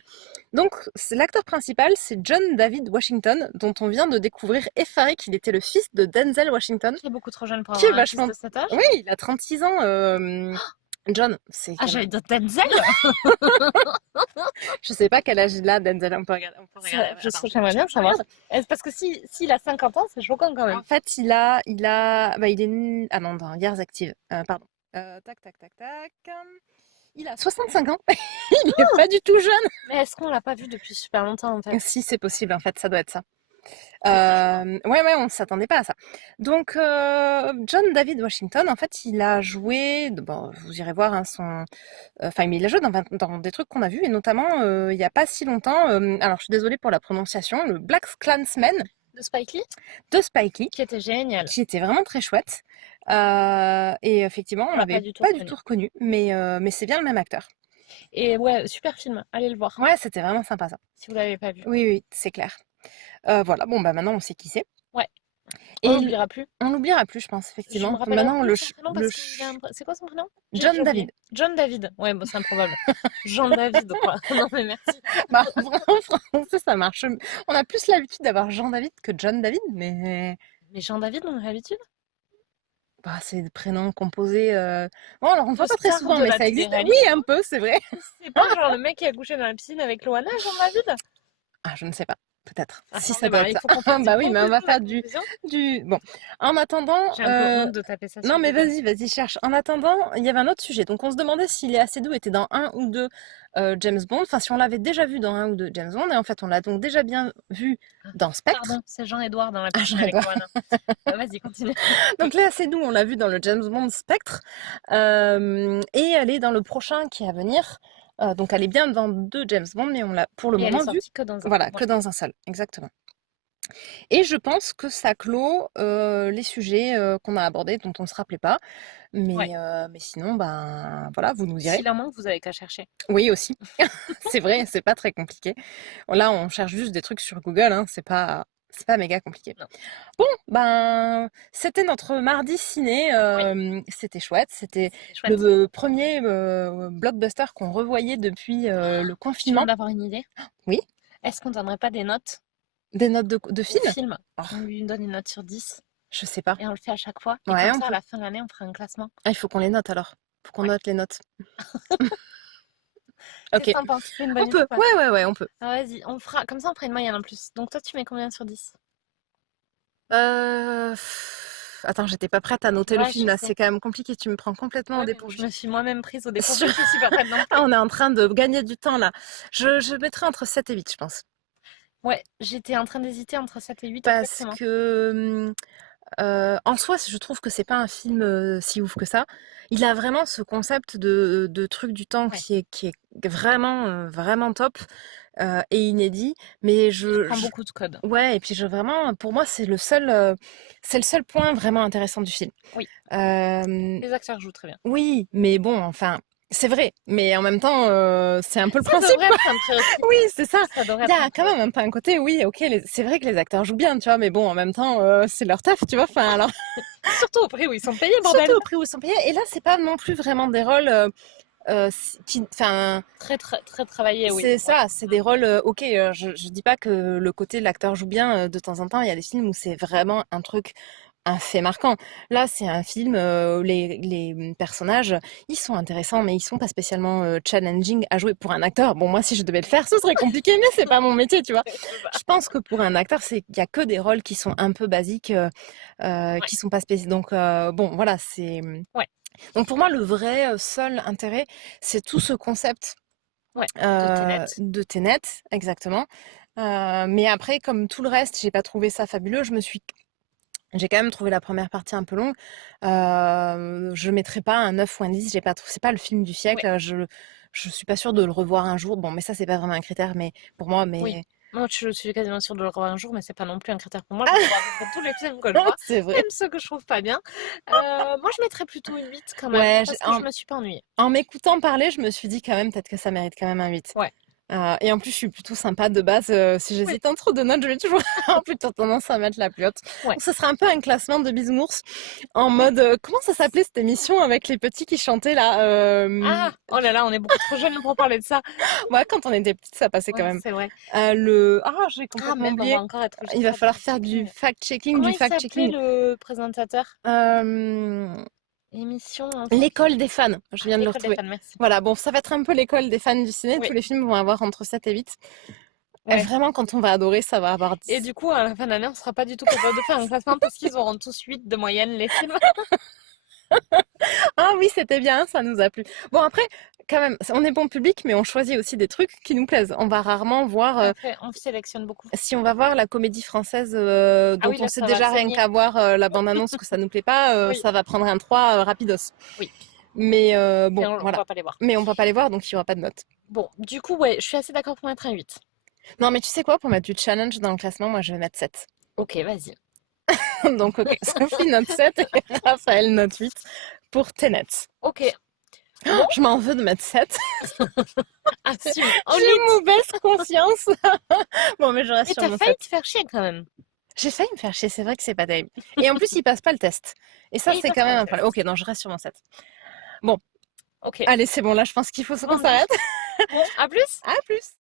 Donc, l'acteur principal, c'est John David Washington, dont on vient de découvrir effaré qu'il était le fils de Denzel Washington. Qui est beaucoup trop jeune pour Qui est avoir un vachement- fils de cet âge. Oui, il a 36 ans. John, c'est. Ah, j'allais dire Denzel. Je sais pas quel âge il a, Denzel. On peut regarder. J'aimerais bien savoir. Parce que s'il a 50 ans, c'est choquant quand même. En fait, il est. Ah non, dans Years Active. Pardon. Tac. Il a 65 ans. Il est pas du tout jeune. Mais est-ce qu'on l'a pas vu depuis super longtemps en fait? Si, c'est possible, en fait, ça doit être ça. Ouais, on ne s'attendait pas à ça. Donc, John David Washington, en fait, il a joué, bon, vous irez voir enfin, il a joué dans des trucs qu'on a vus, et notamment, il n'y a pas si longtemps, alors je suis désolée pour la prononciation, le Black Klansman De Spike Lee, de Spike Lee, qui était génial. qui était vraiment très chouette. Et effectivement, on l'a l'avait pas pas du tout du tout reconnu, mais c'est bien le même acteur. Et ouais, super film, allez le voir Ouais, c'était vraiment sympa ça. si vous l'avez pas vu. Oui, c'est clair. Voilà, bon, bah maintenant on sait qui c'est. Ouais. On Et l'oubliera plus. on l'oubliera plus, je pense, Je effectivement. me rappelle Maintenant, plus son prénom parce c'est quoi son prénom? John J'ai oublié. David. John David. Ouais, bon, c'est improbable. Jean David, quoi. Non, mais merci. Bah, en français, ça marche. On a plus l'habitude d'avoir Jean David que John David, mais Mais Jean David, on a l'habitude? bah, c'est des prénoms composés. Bon, alors on ne voit pas très Star souvent, de mais la ça existe. télé-réalité. Oui, un peu, c'est vrai. C'est pas genre le mec qui a couché dans la piscine avec Loana, Jean David? Ah, je ne sais pas. Peut-être. Si Attendez, ça doit bah, être il ça. faut qu'on fasse Bah une oui, mais on va conclusion de la faire conclusion. Bon. En attendant, J'ai un peu honte de taper ça sur non, mais Google. vas-y, cherche. En attendant, il y avait un autre sujet. Donc, on se demandait si Léa Seydoux était dans un ou deux James Bond. Enfin, si on l'avait déjà vu dans un ou deux James Bond. Et en fait, on l'a donc déjà bien vu dans Spectre. Pardon, c'est Jean-Édouard dans la piscine avec Jean-Édouard. Loana. Vas-y, continue. Donc, Léa Seydoux, on l'a vu dans le James Bond Spectre. Et elle est dans le prochain qui est à venir. Donc, elle est bien dans deux James Bond, mais on l'a pour le Et elle est moment vu. sortie que dans un. Voilà, Ouais. que dans un seul. Exactement. Et je pense que ça clôt les sujets qu'on a abordés, dont on ne se rappelait pas. Mais, Ouais. mais sinon, ben voilà, vous nous direz. S'il en manque, vous avez qu'à chercher. Oui, aussi. C'est vrai, c'est pas très compliqué. Là, on cherche juste des trucs sur Google, hein, c'est pas méga compliqué. Non. Bon, ben, c'était notre mardi ciné. C'était chouette. C'était Chouette. le premier blockbuster qu'on revoyait depuis le Tu viens confinement. d'avoir une idée? Oui. Est-ce qu'on donnerait pas des notes Des notes de au film? film? Oh, On lui donne une note sur 10 je sais pas. et on le fait à chaque fois. Et Ouais, comme on ça, à peut. la fin de l'année, on fera un classement. Ah, il faut qu'on les note alors. Faut qu'on Ouais. note les notes. Qu'est-ce Ok. que t'en penses? C'est une bonne On idée peut. ou pas? Ouais, on peut. Alors vas-y, on fera comme ça, on fera une moyenne en plus. Donc toi, tu mets combien sur 10? Attends, j'étais pas prête à noter le Ouais, film je là, sais. c'est quand même compliqué, tu me prends complètement au Ouais, mais dépourvu. je me suis moi-même prise au dépourvu. Je suis pas prête non plus. Ah, on est en train de gagner du temps là. Je mettrai entre 7 et 8, je pense. Ouais, j'étais en train d'hésiter entre 7 et 8 Parce exactement. que en soi, je trouve que c'est pas un film si ouf que ça. Il a vraiment ce concept de truc du temps Ouais. qui est vraiment, vraiment top et inédit. Mais Il prend beaucoup de codes. ouais, et puis vraiment, pour moi, c'est le seul point vraiment intéressant du film. Oui. Euh, Les acteurs jouent très bien. oui, mais bon, enfin, c'est vrai. Mais en même temps, c'est un peu le Ça principe, devrait quoi. être un prérequis. Oui, c'est ça. Ça devrait Il y être a un quand même prérequis. un côté, oui, ok, c'est vrai que les acteurs jouent bien, tu vois, mais bon, en même temps, c'est leur taf, tu vois. Enfin, alors, Surtout au prix où ils sont payés, bordel. surtout au prix où ils sont payés. Et là, c'est pas non plus vraiment des rôles enfin, Très, très, très travaillé, oui. c'est ça, c'est des rôles, ok, je dis pas que le côté l'acteur joue bien de temps en temps, il y a des films où c'est vraiment un fait marquant. Là, c'est un film, les personnages, ils sont intéressants, mais ils sont pas spécialement challenging à jouer pour un acteur. Bon, moi, si je devais le faire, ce serait compliqué, mais c'est pas mon métier, tu vois. Je pense que pour un acteur, il y a que des rôles qui sont un peu basiques, qui sont pas spéciaux. Donc, bon, voilà, c'est. Ouais. Donc, pour moi, le vrai seul intérêt, c'est tout ce concept Ouais, de Tenet. de Tenet, exactement. Mais après, comme tout le reste, j'ai pas trouvé ça fabuleux. J'ai quand même trouvé la première partie un peu longue. Je mettrai pas un 9 ou un 10. C'est pas le film du siècle. Ouais. Je suis pas sûre de le revoir un jour. Bon, mais ça, c'est pas vraiment un critère, mais pour moi, Oui. Moi, je suis quasiment sûre de le revoir un jour, mais c'est pas non plus un critère pour moi. Je vais voir à peu près tous les films que je vois, c'est vrai. même ceux que je trouve pas bien. Moi, je mettrais plutôt une 8 quand même, Ouais, parce que je me suis pas ennuyée. En m'écoutant parler, je me suis dit quand même, peut-être que ça mérite quand même un 8. Ouais. Et en plus, je suis plutôt sympa de base. Si j'hésite entre deux notes, je vais toujours avoir plutôt tendance à mettre la plus haute. Ouais. Donc, ce sera un peu un classement de bisounours en mode. Comment ça s'appelait cette émission avec les petits qui chantaient là Ah, oh là là, on est beaucoup trop jeunes pour parler de ça. Ouais, quand on était petites, ça passait quand Ouais, même. c'est vrai. J'ai Ah, complètement merde, on oublié. va encore être obligé Il de va faire falloir du faire du fact-checking. fact-checking, Comment du il s'appelait fact-checking. le présentateur? Euh, Émission. L'école des fans. Je viens de le L'école des retrouver. fans, merci. Voilà, bon, ça va être un peu l'école des fans du ciné. Oui. Tous les films vont avoir entre 7 et 8. Et Ouais. vraiment, quand on va adorer, ça va avoir 10. Et du coup, à la fin de l'année, on sera pas du tout capable de faire un classement parce qu'ils auront tous 8 de moyenne, les films. Ah oui, c'était bien, ça nous a plu. Bon, après, quand même, on est bon public, mais on choisit aussi des trucs qui nous plaisent. On va rarement voir, Après, on sélectionne beaucoup. si on va voir la comédie française dont oui, là, on sait ça va déjà rien saigner. qu'à voir la bande-annonce que ça nous plaît pas, Oui. ça va prendre un 3 rapidos. Oui. Mais bon, Mais on voilà. va pas les voir. Mais on va pas les voir, donc il y aura pas de note. Bon, du coup, ouais, je suis assez d'accord pour mettre un 8. Non, mais tu sais quoi, pour mettre du challenge dans le classement, moi je vais mettre 7. Ok, vas-y. Donc, ok, Sophie note 7 et Raphaël note 8 pour Tenet. Ok. Oh, je m'en veux de mettre 7. Assume. J'ai une mauvaise conscience. Bon, mais je reste Mais sur t'as mon failli 7. te faire chier quand même. J'ai failli me faire chier, c'est vrai que c'est pas terrible. Et en plus, il passe pas le test. Et ça, Et il c'est passe quand pas même le un problème. test. Ok, non, je reste sur mon 7. Bon, Ok. allez, c'est bon, là, je pense qu'il faut qu'on Bon, s'arrête. bon, à plus! À plus!